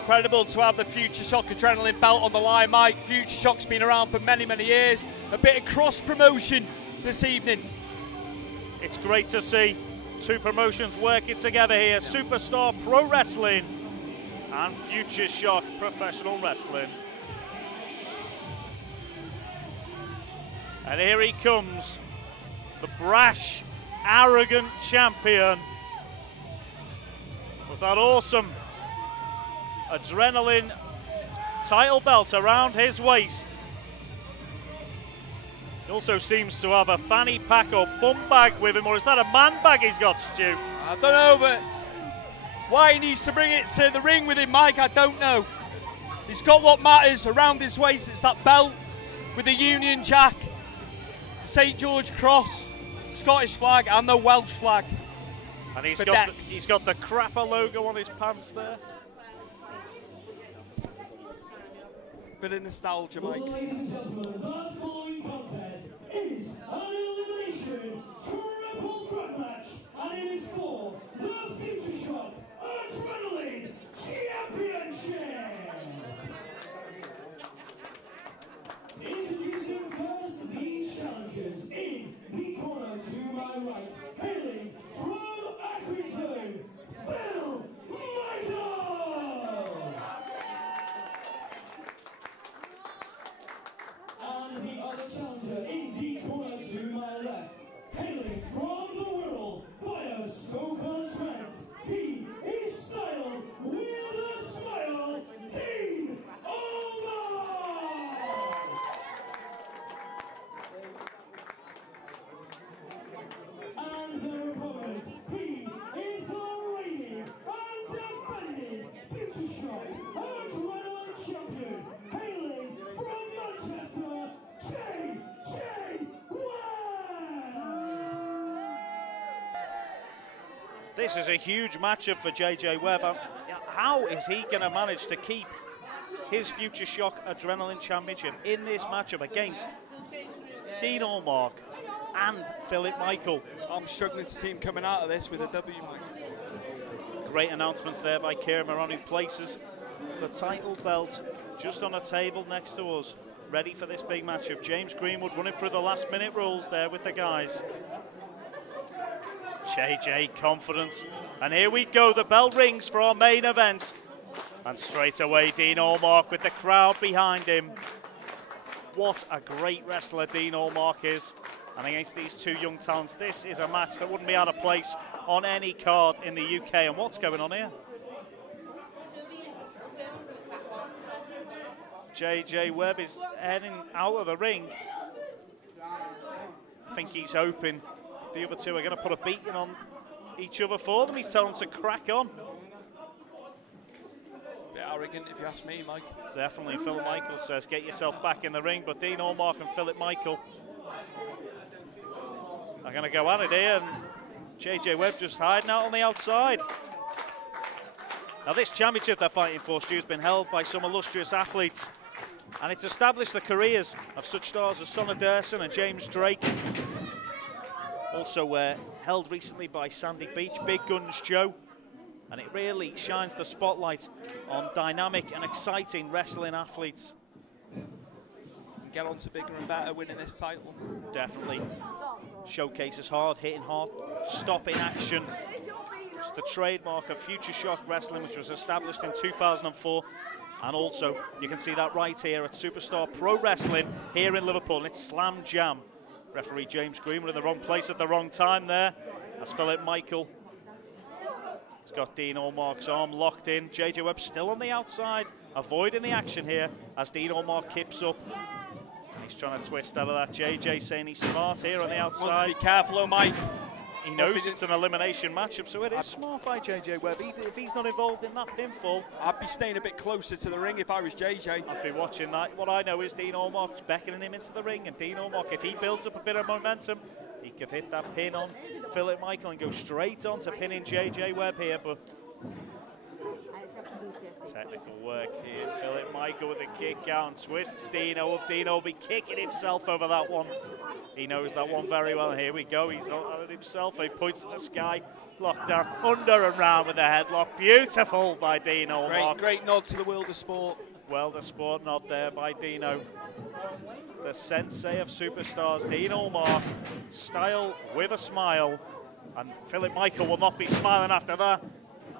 Incredible to have the Future Shock Adrenaline belt on the line, Mike. Future Shock's been around for many, many years. A bit of cross-promotion this evening. It's great to see two promotions working together here. Superstar Pro Wrestling and Future Shock Professional Wrestling. And here he comes, the brash, arrogant champion with that awesome adrenaline title belt around his waist. He also seems to have a fanny pack or bum bag with him, or is that a man bag he's got, Stu? I don't know, but why he needs to bring it to the ring with him, Mike, I don't know. He's got what matters around his waist. It's that belt with the Union Jack, St. George Cross, Scottish flag and the Welsh flag. And he's got the Crapper logo on his pants there. Bit of nostalgia, Mike. Ladies and gentlemen, that following contest is an elimination triple threat match, and it is for the Future Shock Adrenaline Championship. Introducing first the challengers in the corner This is a huge matchup for JJ Webb. How is he going to manage to keep his Future Shock Adrenaline Championship in this matchup against Dean Allmark and Philip Michael? I'm struggling to see him coming out of this with a W, Mike. Great announcements there by Kieran Moran, who places the title belt just on a table next to us, ready for this big matchup. James Greenwood running through the last minute rules there with the guys. JJ confident, and here we go, the bell rings for our main event, and straight away Dean Allmark with the crowd behind him. What a great wrestler Dean Allmark is, and against these two young talents, this is a match that wouldn't be out of place on any card in the UK. And what's going on here? JJ Webb is heading out of the ring. I think he's hoping the other two are going to put a beating on each other for them. He's telling them to crack on. Bit arrogant, if you ask me, Mike. Definitely. Philip Michael says, get yourself back in the ring. But Dean Allmark and Philip Michael are going to go at it here. And JJ Webb just hiding out on the outside. Now, this championship they're fighting for, Stu, has been held by some illustrious athletes. And it's established the careers of such stars as Sonna Durson and James Drake. Also held recently by Sandy Beach, Big Guns Joe. And it really shines the spotlight on dynamic and exciting wrestling athletes. Get on to bigger and better winning this title. Definitely. Showcases hard, hitting hard, stopping action. It's the trademark of Future Shock Wrestling, which was established in 2004. And also, you can see that right here at Superstar Pro Wrestling here in Liverpool. And it's Slam Jam. Referee James Greenwood in the wrong place at the wrong time there. That's Philip Michael. He's got Dean Allmark's arm locked in. JJ Webb still on the outside, avoiding the action here as Dean Allmark kips up. He's trying to twist out of that. JJ saying he's smart here on the outside. Wants to be careful, Mike. He knows it's an elimination matchup, so it is smart by JJ Webb. If he's not involved in that pinfall, I'd be staying a bit closer to the ring if I was JJ. I'd be watching that. What I know is Dean Allmark's beckoning him into the ring, and Dean Allmark, if he builds up a bit of momentum, he could hit that pin on Philip Michael and go straight on to pinning JJ Webb here, but technical work here. Philip Michael with a kick out and twists Dino up. Dino will be kicking himself over that one. He knows that one very well. Here we go. He's on it himself. He points to the sky. Locked down under and round with the headlock. Beautiful by Dean Allmark. Great nod to the world of sport. World of sport nod there by Dino. The sensei of superstars, Dean Allmark. Style with a smile. And Philip Michael will not be smiling after that,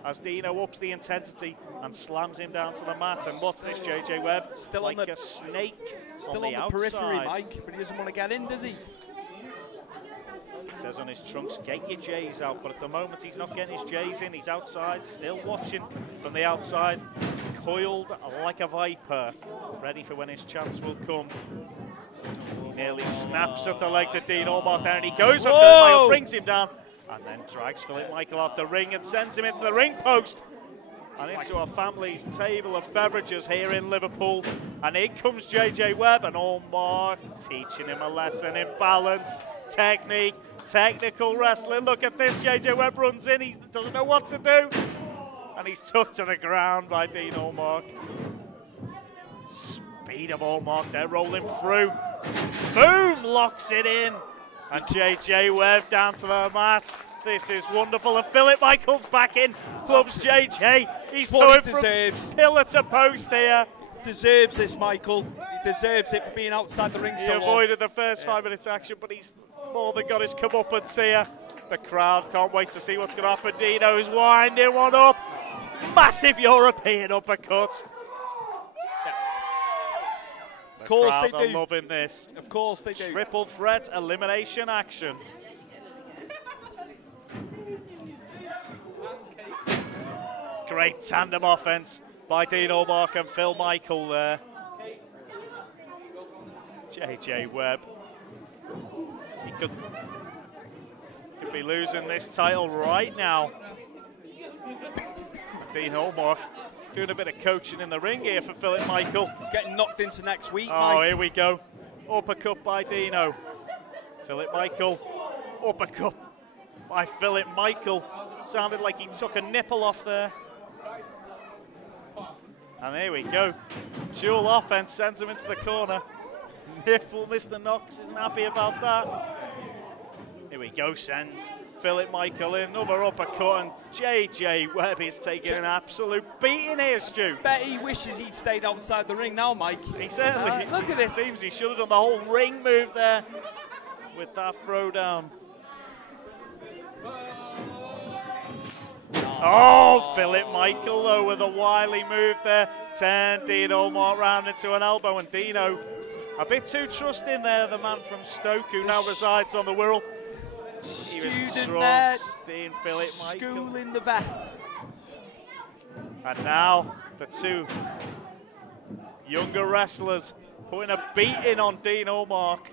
as Dino ups the intensity and slams him down to the mat. And what's this, JJ Webb? Still like on the, a snake still on the periphery, Mike, but he doesn't want to get in, does he? It says on his trunks, get your J's out, but at the moment he's not getting his J's in. He's outside, still watching from the outside, coiled like a viper, ready for when his chance will come. He nearly snaps at the legs of Dean Allmark there, and he goes for Philip Michael, brings him down, and then drags Philip Michael out the ring and sends him into the ring post and into our family's table of beverages here in Liverpool. And in comes JJ Webb, and Allmark teaching him a lesson in balance, technique, technical wrestling. Look at this, JJ Webb runs in, he doesn't know what to do, and he's took to the ground by Dean Allmark. Speed of Allmark there, rolling through. Boom, locks it in. And JJ Webb down to the mat. This is wonderful. And Philip Michael's back in. Clubs JJ. He's going from pillar to post here. Deserves this, Michael. He deserves it for being outside the ring so long. He avoided the first 5 minutes action, but he's more than got his comeuppance here. The crowd can't wait to see what's going to happen. Dino's winding one up. Massive European uppercut. Of course they do. Loving this. Of course they do. Triple threat elimination action. Great tandem offense by Dean Allmark and Phil Michael there. JJ Webb. He could be losing this title right now. Dean Allmark doing a bit of coaching in the ring here for Philip Michael. He's getting knocked into next week, Oh, Mike. Here we go. Uppercut by Dino. Philip Michael. Uppercut by Philip Michael. Sounded like he took a nipple off there. And here we go. Dual offense sends him into the corner. Nipple, Mr. Knox isn't happy about that. Here we go, sends Philip Michael in, another uppercut, and JJ Webb is taking an absolute beating here, Stu. Bet he wishes he'd stayed outside the ring now, Mike. He certainly, look at this. Seems he should have done the whole ring move there with that throwdown. Oh, Philip Michael, though, with a wily move there. Turned Dean Allmark round into an elbow, and Dino a bit too trusting there, the man from Stoke, who now resides on the Wirral. He was trusting Philip Michael. Schooling the vet. And now the two younger wrestlers putting a beating on Dean Allmark.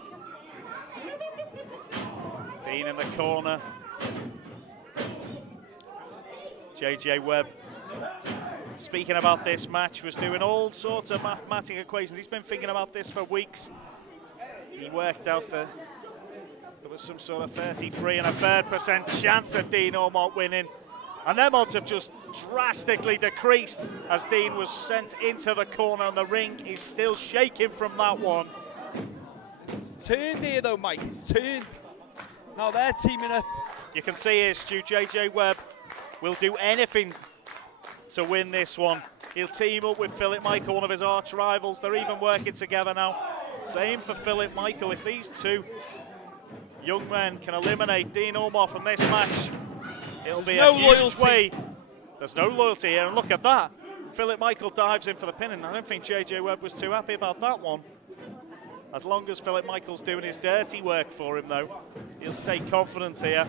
Dean in the corner. JJ Webb, speaking about this match, was doing all sorts of mathematical equations. He's been thinking about this for weeks. He worked out that there was some sort of 33.33% chance of Dean Allmark winning. And them odds have just drastically decreased as Dean was sent into the corner, and the ring is still shaking from that one. It's turned here though, Mike, it's turned. Now they're teaming up. You can see here, Stu, JJ Webb will do anything to win this one. He'll team up with Philip Michael, one of his arch rivals. They're even working together now. Same for Philip Michael. If these two young men can eliminate Dean Allmark from this match, it'll be a huge way. There's no loyalty here, and look at that. Philip Michael dives in for the pin, and I don't think JJ Webb was too happy about that one. As long as Philip Michael's doing his dirty work for him, though, he'll stay confident here.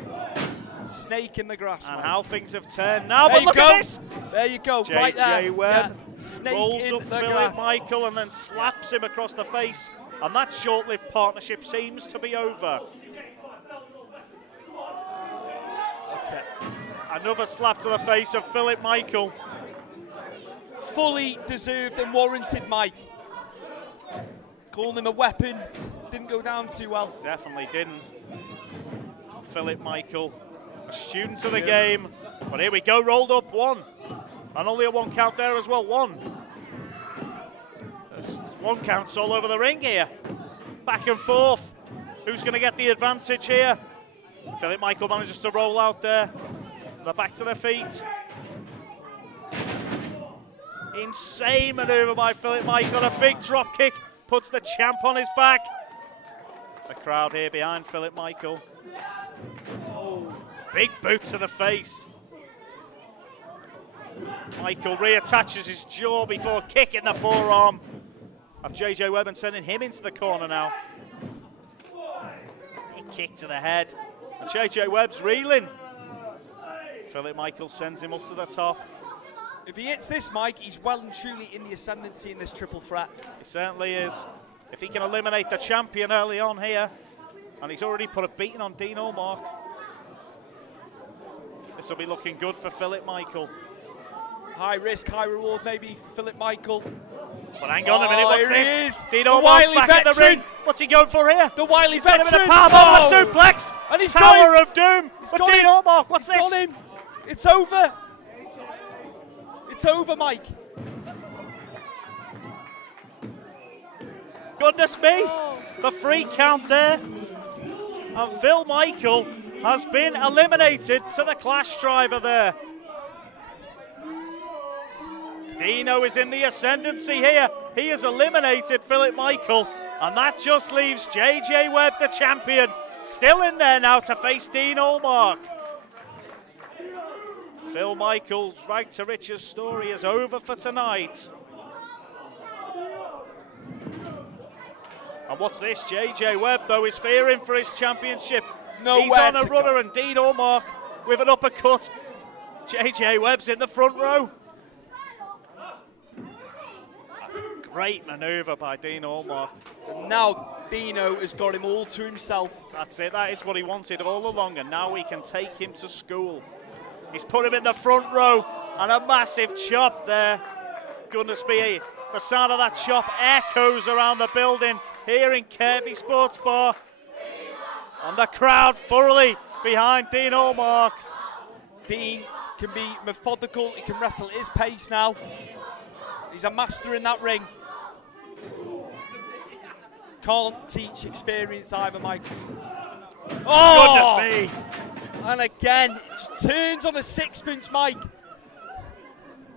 Snake in the grass, and man. how things have turned now, there but look at this! There you go, JJ right there. Webb Snake in up the Philip grass. Michael and then slaps him across the face, and that short-lived partnership seems to be over. That's it. Another slap to the face of Philip Michael. Fully deserved and warranted, Mike. Calling him a weapon, didn't go down too well. Definitely didn't. Philip Michael, a student of the game. But here we go, rolled up one. And only a one count there as well, one. There's one counts all over the ring here. Back and forth. Who's going to get the advantage here? Philip Michael manages to roll out there. They're back to their feet. Insane maneuver by Philip Michael. A big drop kick puts the champ on his back. The crowd here behind Philip Michael. Oh, big boot to the face. Michael reattaches his jaw before kicking the forearm of JJ Webb and sending him into the corner now. Big kick to the head. And JJ Webb's reeling. Philip Michael sends him up to the top. If he hits this, Mike, he's well and truly in the ascendancy in this triple threat. He certainly is. If he can eliminate the champion early on here, and he's already put a beating on Dean Allmark, this will be looking good for Philip Michael. High risk, high reward maybe for Philip Michael. But hang on a minute, what's here this? He is. Dean Allmark's back in the ring. What's he going for here? The wily he's veteran. He's got him in a powerbomb, a suplex. And he's Tower going. of Doom. He's But got Dean him. Allmark, what's He's this? got him. It's over. It's over, Mike. Goodness me, the free count there. And Phil Michael has been eliminated to the Clash driver there. Dino is in the ascendancy here. He has eliminated Philip Michael, and that just leaves JJ Webb, the champion, still in there now to face Dean Allmark. Phil Michael's Rag to Riches story is over for tonight. And what's this? JJ Webb, though, is fearing for his championship. He's on a runner, and Dean Allmark with an uppercut. JJ Webb's in the front row. Great manoeuvre by Dean Allmark. Now Dino has got him all to himself. That's it, that is what he wanted all along, and now we can take him to school. He's put him in the front row, and a massive chop there. Goodness me, the sound of that chop echoes around the building here in Kirby Sports Bar. And the crowd thoroughly behind Dean Allmark. Dean can be methodical, he can wrestle at his pace now. He's a master in that ring. Can't teach experience either, Mike. Oh! Goodness me! And again, it just turns on a sixpence, Mike.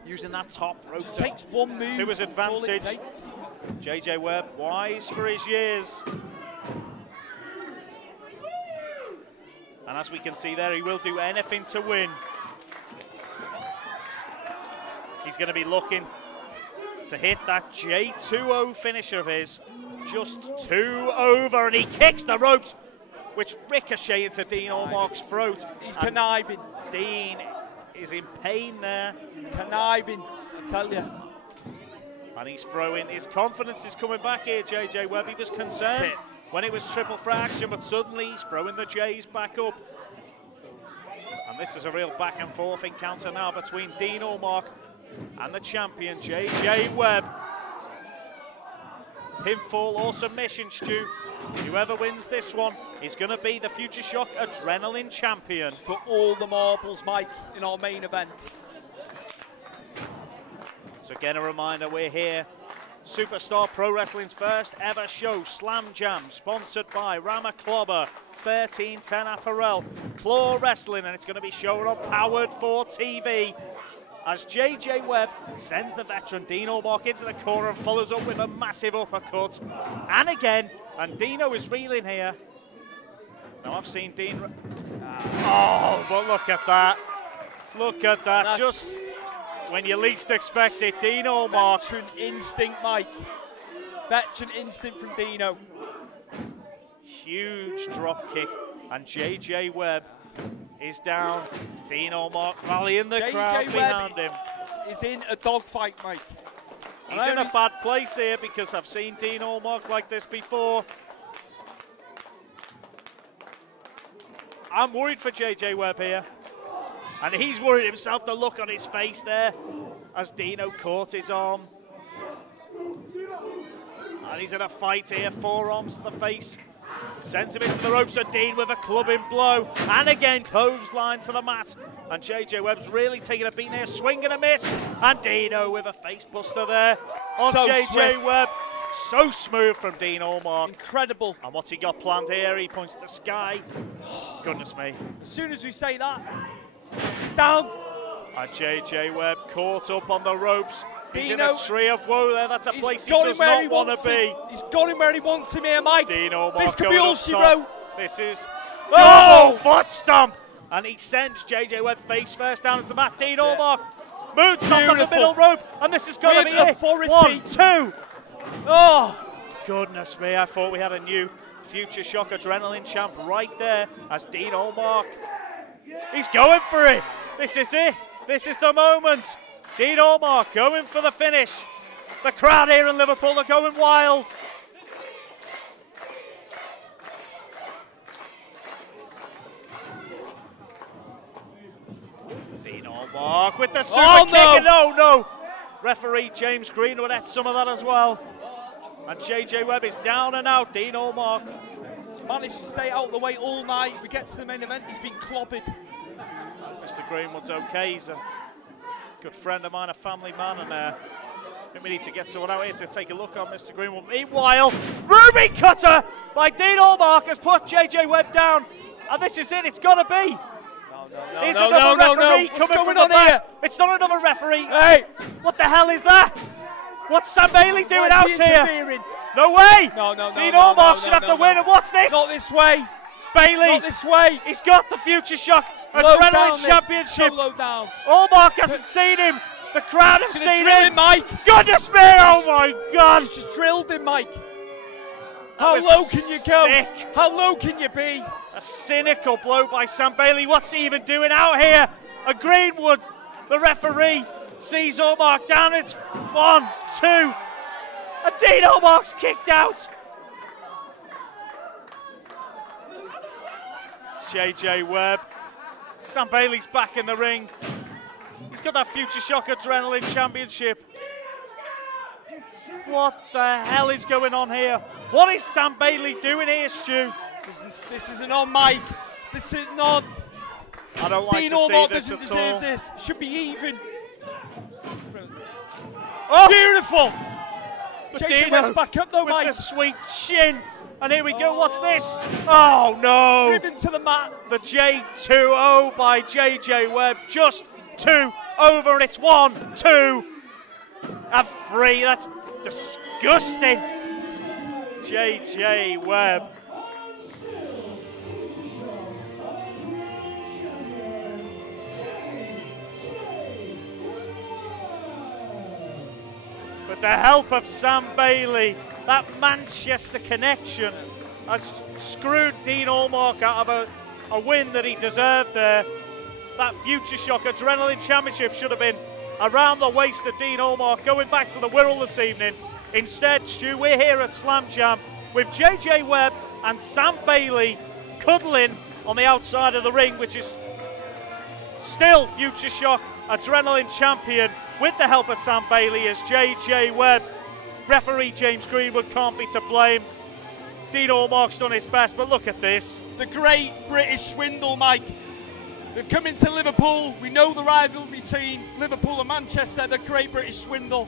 Using that top rope. Just takes one move to his advantage. JJ Webb, wise for his years. And as we can see there, he will do anything to win. He's going to be looking to hit that J2O finish of his. Just 2 over, and he kicks the ropes, which ricochet into Dean Allmark's throat. He's conniving. Dean is in pain there. Conniving, I tell you. And he's throwing, his confidence is coming back here, JJ Webb. He was concerned when it was triple threat action, but suddenly he's throwing the J's back up. And this is a real back and forth encounter now between Dean Allmark and the champion, JJ Webb. Pinfall or submission, Stu. Whoever wins this one is going to be the Future Shock Adrenaline champion. For all the marbles, Mike, in our main event. So again, a reminder, we're here. Superstar Pro Wrestling's first ever show, Slam Jam, sponsored by Rama Clobber, 1310 Apparel, Claw Wrestling, and it's going to be shown on Powered 4 TV. As JJ Webb sends the veteran Dean Allmark into the corner and follows up with a massive uppercut. And again, and Dino is reeling here. Now I've seen Dean... oh, but look at that. Look at that. That's just when you least expect it, Dean Allmark. Veteran instinct, Mike. Veteran instinct from Dino. Huge drop kick, and JJ Webb is down. Dean Allmark rallying the crowd behind him. He's in a dogfight, Mike. He's in a bad place here because I've seen Dean Allmark like this before. I'm worried for JJ Webb here. And he's worried himself, the look on his face there as Dino caught his arm. And he's in a fight here, forearms to the face. Sends him into the ropes, and Dean with a clubbing blow. And again, clothesline to the mat. And JJ Webb's really taking a beat there, swing and a miss. And Dino with a face buster there on JJ Webb. So smooth from Dean Allmark. Incredible. And what's he got planned here? He points to the sky. Goodness me. As soon as we say that, down. And JJ Webb caught up on the ropes. He's Dino, in a tree of woe there. That's a place he does not want to be. He's got him where he wants him here, Mike. Dean Allmark this could be all she wrote. This is... oh, foot stomp. And he sends JJ Webb face first down at the mat. Dean Allmark moonsaults on the middle rope. And this is going to be it. 1, 2. Oh, goodness me. I thought we had a new Future Shock Adrenaline champ right there as Dean Allmark. He's going for it. This is it. This is the moment. Dean Allmark going for the finish. The crowd here in Liverpool are going wild. Dean Allmark with the super kick. And no. Referee James Green would add some of that as well. And JJ Webb is down and out. Dean Allmark He's managed to stay out of the way all night. We get to the main event, he's been clobbered. Mr. Greenwood's okay. He's a good friend of mine, a family man, and I think we need to get someone out here to take a look on Mr. Greenwood. Meanwhile, Ruby Cutter by Dean Allmark has put JJ Webb down, and this is it. It's got to be. Is another referee coming from the back? It's not another referee. Hey, what the hell is that? What's Sam Bailey doing out here? No way. No. Dean Allmark should have to win. And what's this? Not this way. Bailey. Not this way. He's got the Future Shock Adrenaline Championship. So low down. Allmark hasn't seen him. The crowd have seen him, Mike. Goodness me! Oh my God! He's just drilled him, Mike. How low can you go? How low can you be? A cynical blow by Sam Bailey. What's he even doing out here? And Greenwood, the referee, sees Allmark down. It's 1, 2. And Dean Allmark's kicked out. JJ Webb. Sam Bailey's back in the ring. He's got that Future Shock Adrenaline Championship. What the hell is going on here? What is Sam Bailey doing here, Stu? This isn't on, Mike. This isn't on. I don't like Dean to see Allmark this doesn't at deserve all. this. Should be even. Oh! Beautiful. But JJ Dino Webb's back up though, with Mike. the sweet chin. And here we go, what's this? Oh no! Driven to the mat. The J2O by JJ Webb, just 2 over, and it's 1, 2, and 3. That's disgusting. JJ Webb. With the help of Sam Bailey, that Manchester connection has screwed Dean Allmark out of a win that he deserved there. That Future Shock Adrenaline Championship should have been around the waist of Dean Allmark, going back to the Wirral this evening. Instead, Stu, we're here at Slam Jam with JJ Webb and Sam Bailey cuddling on the outside of the ring, which is still Future Shock Adrenaline Champion with the help of Sam Bailey as JJ Webb. Referee James Greenwood can't be to blame. Dean Allmark's done his best, but look at this. The great British swindle, Mike. They've come into Liverpool. We know the rivalry between Liverpool and Manchester. The great British swindle.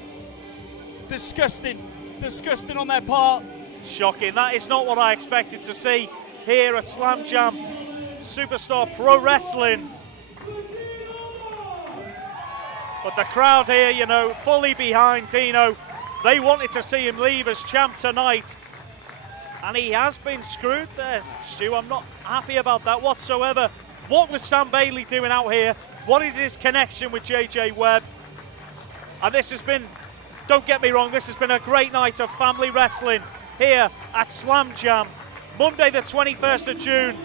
Disgusting. Disgusting on their part. Shocking. That is not what I expected to see here at Slam Jam Superstar Pro Wrestling. But the crowd here, you know, fully behind Dino. They wanted to see him leave as champ tonight. And he has been screwed there, Stu. I'm not happy about that whatsoever. What was Sam Bailey doing out here? What is his connection with JJ Webb? And this has been, don't get me wrong, this has been a great night of family wrestling here at Slam Jam. Monday the 21st of June,